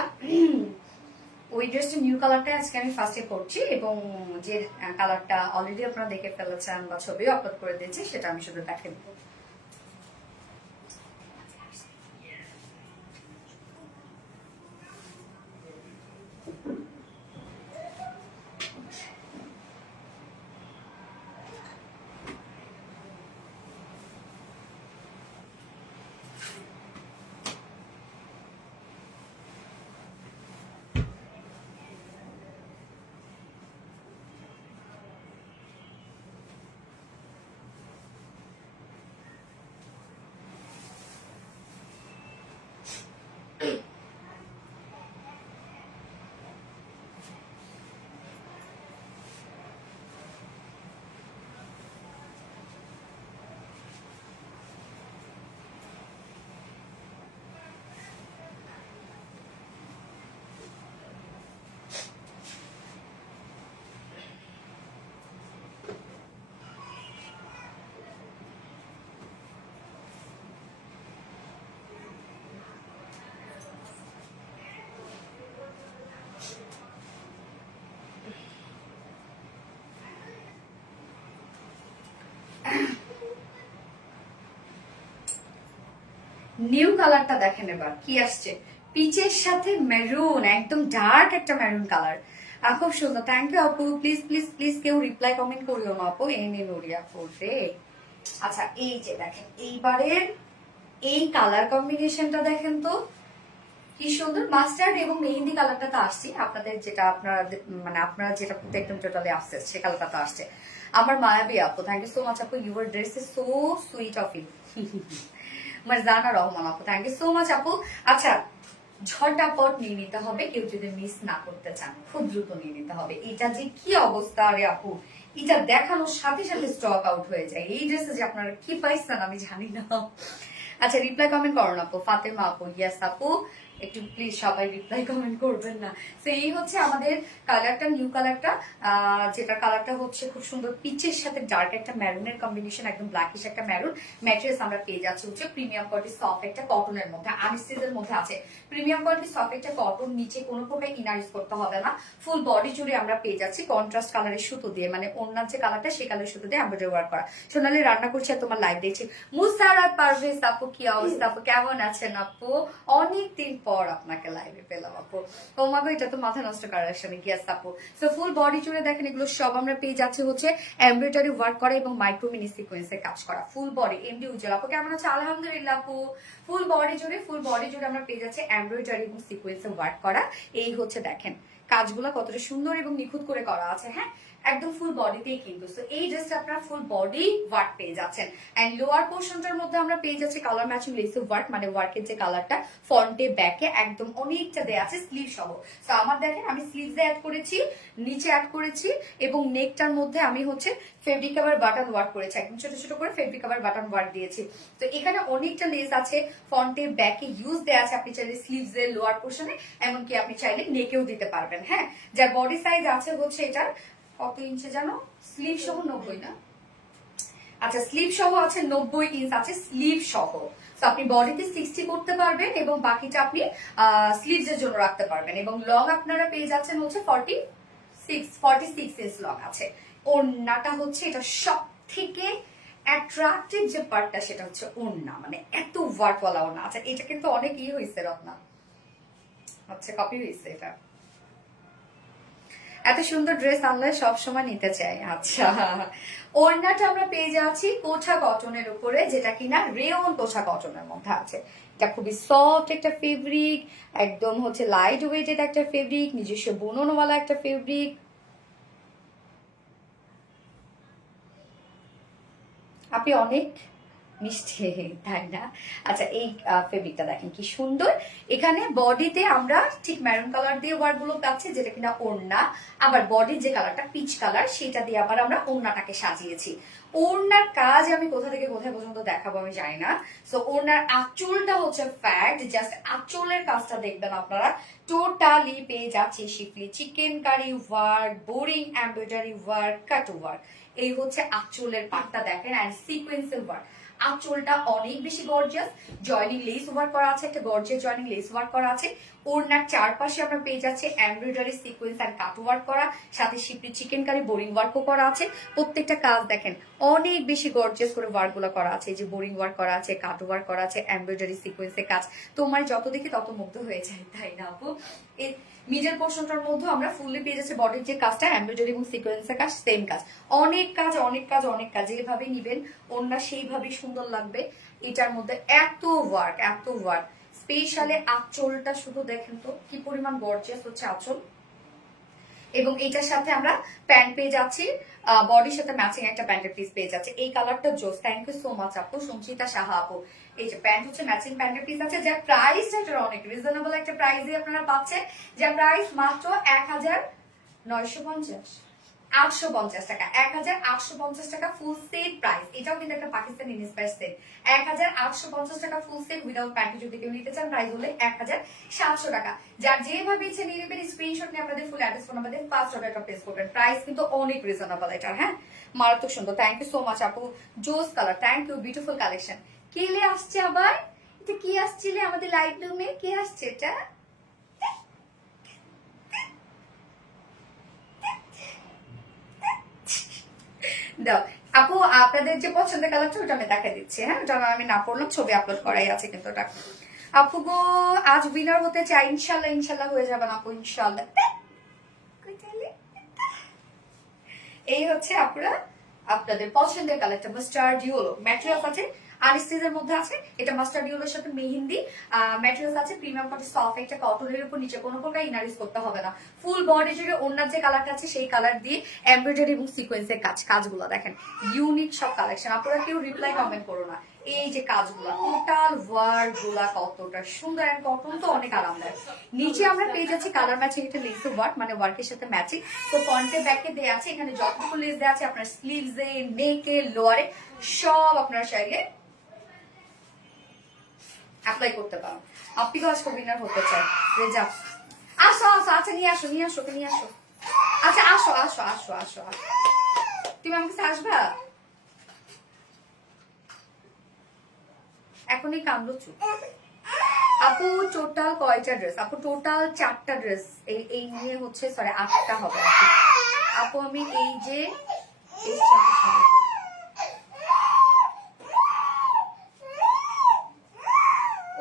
ওই ড্রেসটা নিউ কালারটা আজকে আমি ফার্স্টে করছি, এবং যে কালারটা অলরেডি আপনারা দেখে ফেলেছেন বা ছবিও আপলোড করে দিয়েছি সেটা আমি শুধু দেখে দেবো। নিউ কালারটা দেখেন এবার কি আসছে, পিচের সাথে মেরুন, একদম ডার্ক একটা মেরুন কালার। খুব সুন্দর, থ্যাংক ইউ আপু। প্লিজ প্লিজ প্লিজ কেউ রিপ্লাই কমেন্ট করিও না আপু, এনে নড়িয়া করতে। আচ্ছা এই যে দেখেন এইবারের এই কালার কম্বিনেশনটা দেখেন তো কি সুন্দর, মাস্টার্ড এবং মেহেন্দি কালারটা তো আসছে আপনাদের, যেটা আপনারা মানে আপনারা যেটা একদম টোটালি আসছে সে কালারটা তো আসছে। আমার মায়াবী আপু, থ্যাংক ইউ সো মাচ আপু, your dress is so sweet of you. Marjana Rahman আপু, থ্যাংক ইউ সো মাচ আপু। আচ্ছা ঝটাপট নিয়ে নিতে হবে, কেউ যদি মিস না করতে চান খুব দ্রুত নিয়ে নিতে হবে। এটা যে কি অবস্থা রে আপু, এটা দেখানোর সাথে সাথে স্টক আউট হয়ে যায়। এই ড্রেসে যে আপনারা কি পাইছেন আমি জানি না। আচ্ছা রিপ্লাই কমেন্ট করুন আপু। ফাতেমা আপু, ইয়াস আপু, একটু প্লিজ সবাই রিপ্লাই কমেন্ট করবেন না। তো এই হচ্ছে আমাদের কালারটা, নিউ কালারটা, যেটা কালারটা হচ্ছে খুব সুন্দর পিচের সাথে ডার্ক একটা ম্যারুনের কম্বিনেশন, একদম ব্ল্যাকিশ একটা ম্যারুন। ম্যাট্রেস আমরা পেয়ে যাচ্ছি হচ্ছে প্রিমিয়াম কোয়ালিটি সফট একটা কটনের মধ্যে, আনস্টিচের মধ্যে আছে। প্রিমিয়াম কোয়ালিটি সফট একটা কটন, নিচে কোনো প্রকার ইনার ইউজ করতে হবে না। ফুল বডি জুড়ে আমরা পেয়ে যাচ্ছি কন্ট্রাস্ট কালারের সুতো দিয়ে, মানে ওনার যে কালারটা সেই কালারের সুতো দিয়ে এমব্রয়ডারি ওয়ার্ক করা। সোনালি রান্না করছি আর তোমার লাইভ দেখছি। মুসারাত পারভেজ আপু, কি অবস্থা আপু, কেমন আছেন আপু? অনেকদিন পর আপনাকে লাইভে পেলাম আপু। ও মা গো, এটা তো মাথা নষ্ট করার আসলে কি আছে আপু। সো ফুল বডি জুড়ে দেখেন এগুলো সব আমরা পেয়ে যাচ্ছি হচ্ছে এমব্রয়ডারি ওয়ার্ক করা এবং মাইক্রো মিনি সিকোয়েন্সে কাজ করা। ফুল বডি এমডি উজ্জ্বল আপু কেমন আছে? আলহামদুলিল্লাহ আপু। ফুল বডি জুড়ে আমরা পেয়ে যাচ্ছি এমব্রয়ডারি এবং সিকোয়েন্সে ওয়ার্ক করা। এই হচ্ছে দেখেন কাজগুলো কতটা সুন্দর এবং নিখুঁত করে করা আছে। হ্যাঁ একদম ফুল বডিতেই কিন্তু। সো এই ড্রেসটা আপনারা ফুল বডি ওয়ার্ক পেয়ে যাচ্ছেন। এন্ড লোয়ার পোর্শনটার মধ্যে আমরা পেয়ে যাচ্ছি কালার ম্যাচিং লেসিভ ওয়ার্ক, মানে ওয়ার্কের যে কালারটা ফ্রন্টে ব্যাকে একদম অনেকটা দেয়া আছে স্লিভ সহ। সো আমার দেখেন আমি স্লিভসে অ্যাড করেছি, নিচে অ্যাড করেছি, এবং নেকটার মধ্যে আমি হচ্ছে ফেব্রিক কভার বাটন ওয়ার্ক করেছি, একদম ছোট ছোট করে ফেব্রিক কভার বাটন ওয়ার্ক দিয়েছি। তো এখানে অনেকটা লেস আছে, ফ্রন্টে ব্যাকে ইউজ দেয়া আছে। আপনি চাইলে স্লিভসে, লোয়ার পোর্শনে, এমনকি আপনি চাইলে নেকেও দিতে পারবেন। হ্যাঁ যার বডি সাইজ আছে হচ্ছে এটার কত ইঞ্চি জানো, স্লিভ সহ 90 না, আচ্ছা স্লিভ সহ আছে 90 ইঞ্চ আছে স্লিভ সহ। তো আপনি বডিতে 60 করতে পারবেন এবং বাকিটা আপনি স্লিভস এর জন্য রাখতে পারবেন। এবং লং আপনারা পেয়ে যাচ্ছেন হচ্ছে 40 46 ইঞ্চ লং আছে। ওড়নাটা হচ্ছে এটা সব থেকে অ্যাট্রাকটিভ যে পার্টটা সেটা হচ্ছে ওড়না, মানে এত ওয়ার্কওয়ালা ওড়না। আচ্ছা এটা কিন্তু অনেক হয়েছে রত্না, আচ্ছা কপি হয়েছে এটা। এত সুন্দর ড্রেস আনলে সবসময় নিতে চাই। আচ্ছা ওড়নাটা আমরা পেয়ে যাচ্ছি কোঠা কটনের উপরে, যেটা কিনা রেয়ন কোঠা কটনের মধ্যে আছে। এটা খুবই সফট একটা ফেব্রিক, একদম হচ্ছে লাইট ওয়েটেড একটা ফেব্রিক, নিজস্ব বুননওয়ালা একটা ফেব্রিক। আপনি অনেক মিষ্টি তাই না? আচ্ছা এই ফেব্রিকটা দেখেন কি সুন্দর। এখানে বডিতে আমরা ঠিক ম্যারুন কালার দিয়ে ওয়ার্ক গুলো পাচ্ছি, যেটা কিনা ওড়না। আবার বডির যে কালারটা পিচ কালার, সেটা দিয়ে আবার আমরা ওড়নাটাকে সাজিয়েছি। ওড়নার কাজ আমি কোথা থেকে কোথায় পর্যন্ত দেখাবো আমি জানি না। সো ওড়নার আঁচলটা হচ্ছে ফ্যাট, জাস্ট আঁচলের কাজটা দেখবেন আপনারা। টোটালি পেয়ে যাচ্ছি schiffli chikankari work, boring embroidery work, cut work. এই হচ্ছে আঁচলের পার্টটা দেখেন, অ্যান্ড সিকোয়েন্সের ওয়ার্ক। আঁচলটা অনেক বেশি গর্জিয়াস, জয়নিং লেস ওয়ার্ক করা আছে, একটা গর্জিয়াস জয়নিং লেস ওয়ার্ক করা আছে। ওড়নার চারপাশে আমরা পেয়ে যাচ্ছে embroidery sequence and cut work করা, সাথে শিপরি চিকেন কারি বোরিং ওয়ার্কও করা আছে। প্রত্যেকটা কাজ দেখেন অনেক বেশি গর্জিয়াস করে ওয়ার্ক গুলো করা আছে। এই যে বোরিং ওয়ার্ক করা আছে, কাট ওয়ার্ক করা আছে, এমব্রয়ডারি সিকোয়েন্সের কাজ। তোমার যত দেখি তত মুগ্ধ হয়ে যায়, তাই না আপু? মিডল পোর্শনটার মধ্যে আমরা ফুললি পেয়ে যাচ্ছি বডির যে কাজটা, এমব্রয়ডারি এবং সিকোয়েন্সের কাজ, সেম কাজ। অনেক কাজ অনেক কাজ অনেক কাজ, যেভাবে নিবেন ওড়না সেইভাবেই সুন্দর লাগবে। এটার মধ্যে এত ওয়ার্ক এত ওয়ার্ক, স্পেশালি আঁচলটা শুধু দেখেন তো কি পরিমাণ গর্জিয়াস হচ্ছে আঁচল। এবং এইটার সাথে আমরা প্যান্ট পেয়ে যাচ্ছি, বডির সাথে ম্যাচিং একটা প্যান্টের পিস পেয়ে যাচ্ছে। এই কালারটা জোস, থ্যাংক ইউ সো মাচ আপু, সঞ্চিতা সাহা আপু। এই যে প্যান্ট হচ্ছে ম্যাচিং প্যান্টের পিস আছে, যার প্রাইস এটার অনেক রিজনেবল একটা প্রাইসে আপনারা পাচ্ছেন, যার প্রাইস মাত্র 1950 850 টাকা, 1850 টাকা ফুল সেট প্রাইস। এটাও কিন্তু একটা পাকিস্তানি ইন্সপায়ার সেট। 1850 টাকা ফুল সেট উইদাউট প্যান্টি। যদি কেউ নিতে চান প্রাইস হলে 1700 টাকা। যার যেভাবে ইচ্ছে নিয়ে নেবেন, স্ক্রিনশট নিয়ে আপনাদের ফুল অ্যাড্রেস ফোন নাম্বার 5 টাকা প্লেস করবেন। প্রাইস কিন্তু অনেক রিজনেবল এটার। হ্যাঁ মারাত্মক সুন্দর, থ্যাংক ইউ সো মাচ আপু। জোস colour, thank you, beautiful collection. কেলে আসছে আবার? এটা কি আসছিলে আমাদের লাইট রুমে? কে আসছে এটা? দাও আপু, আপনাদের যে পছন্দের কালারটা ওটা আমি দেখা দিচ্ছি। হ্যাঁ ওটা আমি না পড়লাম, ছবি আপলোড করাই আছে কিন্তু ওটা। আপু গো আজ উইনার হতে চাই, ইনশাল্লাহ ইনশাল্লাহ হয়ে যাবেন আপু, ইনশাল্লাহ। এই হচ্ছে আপনারা আপনাদের পছন্দের কালারটা, মাস্টার্ড ইয়েলো ম্যাটেরিয়ালস আছে, আনস্টিচের মধ্যে আছে। এটা মাস্টার্ড ইয়েলোর সাথে মেহেন্দি ম্যাটেরিয়ালস আছে, প্রিমিয়াম কটন সফট একটা কটনের উপর, নিচে কোনো প্রকার ইনার ইউজ করতে হবে না। ফুল বডি জুড়ে ওনার যে কালারটা আছে সেই কালার দিয়ে এমব্রয়ডারি এবং সিকোয়েন্সের কাজগুলো দেখেন ইউনিক সব কালেকশন। আপনারা কেউ রিপ্লাই কমেন্ট করো না। এই যে কাজগুলো টোটাল ওয়ার্ক গুলা কতটা সুন্দর, এন্ড কটন তো অনেক আরামদায়ক। নিচে আমরা পেয়ে যাচ্ছি কালার ম্যাচিং একটা লেস ওয়ার্ক, মানে ওয়ার্কের সাথে ম্যাচিং। তো ফ্রন্টে ব্যাকে দেয়া আছে, এখানে যতটুকু লেস দেওয়া আছে আপনার স্লিভসে, নেকে, লোয়ারে সব আপনারা চাইলে অ্যাপ্লাই করতে পারো। আপনি তো আজকে উইনার হতে চাই, রেজা আসো আসো। আচ্ছা নিয়ে আসো নিয়ে আসো নিয়ে আসো। আচ্ছা আসো আসো আসো আসো, তুমি আমার কাছে আসবা? এখনই কামড়ো চুপ। আপু টোটাল কয়টা ড্রেস? আপু টোটাল 4টা ড্রেস, এই নিয়ে হচ্ছে সরি 8টা হবে আপু। আমি এই যে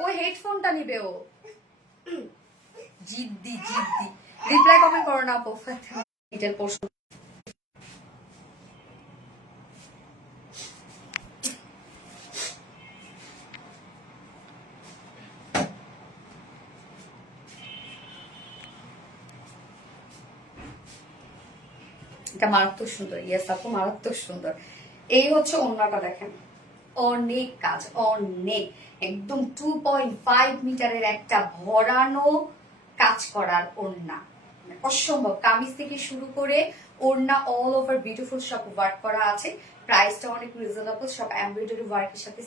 ও হেডফোনটা নিবে, ও জিদ্দি জিদ্দি। রিপ্লাই কমেন্ট করো না আপু, ডিটেল পোস্ট। এটা মারাত্মক সুন্দর, ইয়েস আপু মারাত্মক সুন্দর। এই হচ্ছে ওড়নাটা দেখেন, অনেক কাজ, অনেক একদম 2.5 মিটারের একটা ভরানো কাজ করার ওড়না, অসম্ভব। কামিজ থেকে শুরু করে ওড়না অল ওভার বিউটিফুল সব ওয়ার্ক করা আছে। প্রাইসটা অনেক রিজনেবল, সব এমব্রয়ডারি ওয়ার্কের সাথে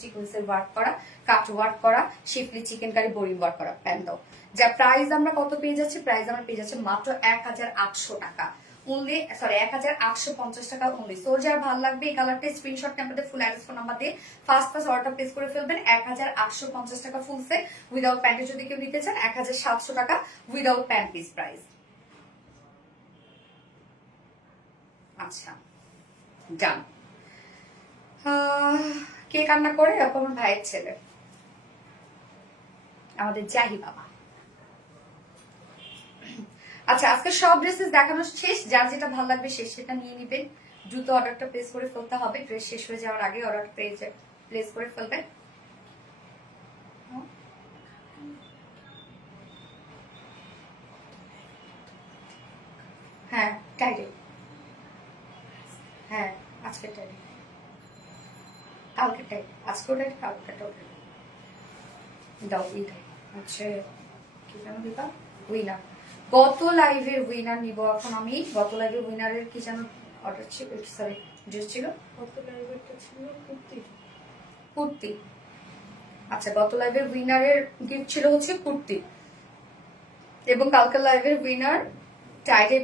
সিকোয়েন্সের ওয়ার্ক করা, কাট ওয়ার্ক করা, শিফলি চিকেন কারি বোরিং ওয়ার্ক করা প্যান্ট দাও। যা প্রাইস আমরা কত পেয়ে যাচ্ছি? প্রাইস আমরা পেয়ে যাচ্ছি মাত্র 1800 টাকা অনলি, সরি 1850 টাকা অনলি। সো যার ভালো লাগবে এই কালারটা স্ক্রিনশট নিয়ে আমাদের ফুল অ্যাড্রেস ফোন নাম্বার দিয়ে ফার্স্ট অর্ডার প্লেস করে ফেলবেন। 1850 টাকা ফুল সেট উইদাউট প্যান্টে যদি কেউ নিতে চান 1700 টাকা উইদাউট প্যান্ট পিস প্রাইস। আচ্ছা, ডান। কে কান্না করে? এখন আমার ভাইয়ের ছেলে, আমাদের জাহি বাবা। আচ্ছা, আজকে সব ড্রেসেস দেখানো শেষ। যার যেটা ভালো লাগবে সেটা নিয়ে নিবেন। দ্রুত অর্ডারটা প্লেস করে ফেলতে হবে, ড্রেস শেষ হয়ে যাওয়ার আগে অর্ডারটা প্লেস করে ফেলবেন। হ্যাঁ, টাইডে। হ্যাঁ, আজকে টাইডে, কালকে টাইডে, আজকে টাইডে, কালকে টাইডে দাও। আচ্ছা, কি যেন দিবা? উইনার, গত লাইভের উইনার নিব এখন আমি। গত লাইভের উইনারের কি যেন অর্ডার ছিল, সরি ড্রেস ছিল, কত লাইভেরটা ছিল কুর্তি। কুর্তি। আচ্ছা, গত লাইভের উইনারের গিফট ছিল হচ্ছে কুর্তি, এবং কালকের লাইভের উইনার টাইডে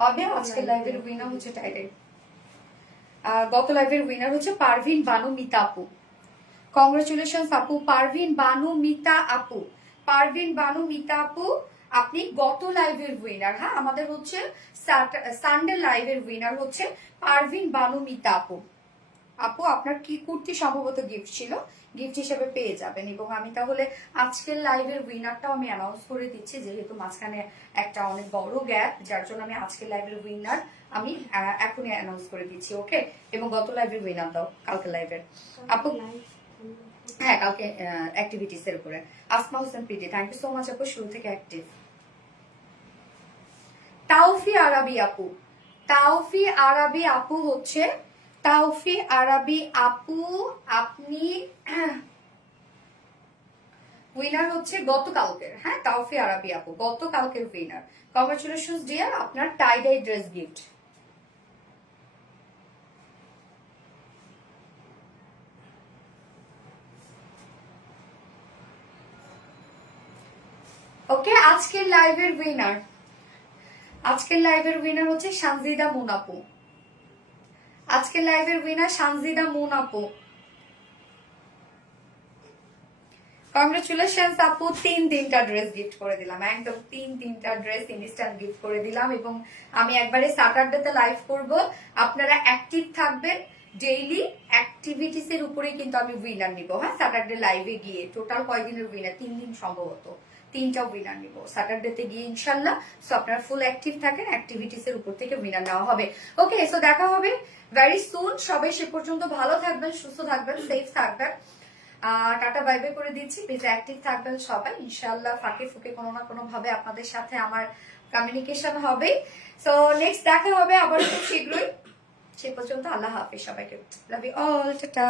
হবে। আজকের লাইভের উইনার হচ্ছে টাইডে। গত লাইভের উইনার হচ্ছে পারভিন বানু মিতা আপু। কংগ্রেচুলেশন আপু, পারভিন বানু মিতা আপু। পারভিন বানু মিতা আপু, আপনি গত লাইভের উইনার। হ্যাঁ, আমাদের হচ্ছে সানডে লাইভের উইনার হচ্ছে পারভিন বানু মিতা আপু। আপু, আপনার কি কুর্তি সম্ভবত গিফট ছিল, গিফট হিসেবে পেয়ে যাবেন। এবং আমি তাহলে আজকের লাইভের উইনারটাও আমি অ্যানাউন্স করে দিচ্ছি, যেহেতু মাঝখানে একটা অনেক বড় গ্যাপ, যার জন্য আমি আজকের লাইভের উইনার আমি এখনই অ্যানাউন্স করে দিচ্ছি। ওকে, এবং গত লাইভের উইনার দাও কালকে লাইভের আপু। হ্যাঁ, কালকে অ্যাক্টিভিটিস এর উপরে। Asma Hossain PD, thank you so much আপু, শুরু থেকে অ্যাক্টিভ। তাওফি আরাবি আপু, তাওফি আরাবি আপু হচ্ছে, তাওফি আরাবি আপু আপনি উইনার হচ্ছে গতকালকের। হ্যাঁ, তাওফি আরাবি আপু গতকালকের উইনার। কংগ্রেচুলেশনস ডিয়ার, আপনার টাই ডাই ড্রেস গিফট। ওকে, আজকের লাইভের উইনার, আজকের লাইভের উইনার হচ্ছে সানজিদা মুন আপু। আজকের লাইভের উইনার সানজিদা মুন আপু। কংগ্রেচুলেশনস আপু, তিনটা ড্রেস গিফট করে দিলাম, একদম তিনটা ড্রেস ইনস্ট্যান্ট গিফট করে দিলাম। এবং আমি একবারে স্যাটারডেতে লাইভ করব, আপনারা অ্যাক্টিভ থাকবেন। ডেইলি অ্যাক্টিভিটিস এর উপরেই কিন্তু আমি উইনার নিব। হ্যাঁ, স্যাটারডে লাইভে গিয়ে টোটাল কয়দিনের উইনার? 3 দিন সম্ভবত, 3টা উইনার নিব স্যাটারডেতে গিয়ে ইনশাল্লাহ। সো আপনারা ফুল অ্যাক্টিভ থাকেন, অ্যাক্টিভিটিস এর উপর থেকে উইনার নেওয়া হবে। ওকে, সো দেখা হবে ভেরি সুন। সবাই সে পর্যন্ত ভালো থাকবেন, সুস্থ থাকবেন, সেফ থাকবেন। টাটা বাই বাই করে দিচ্ছি। প্লিজ অ্যাক্টিভ থাকবেন সবাই, ইনশাআল্লাহ ফাঁকে ফুকে কোনো না কোনো ভাবে আপনাদের সাথে আমার কমিউনিকেশন হবে। সো নেক্সট দেখা হবে আবার খুব শীঘ্রই। সে পর্যন্ত আল্লাহ হাফেজ সবাইকে, লাভ ইউ অল, টাটা।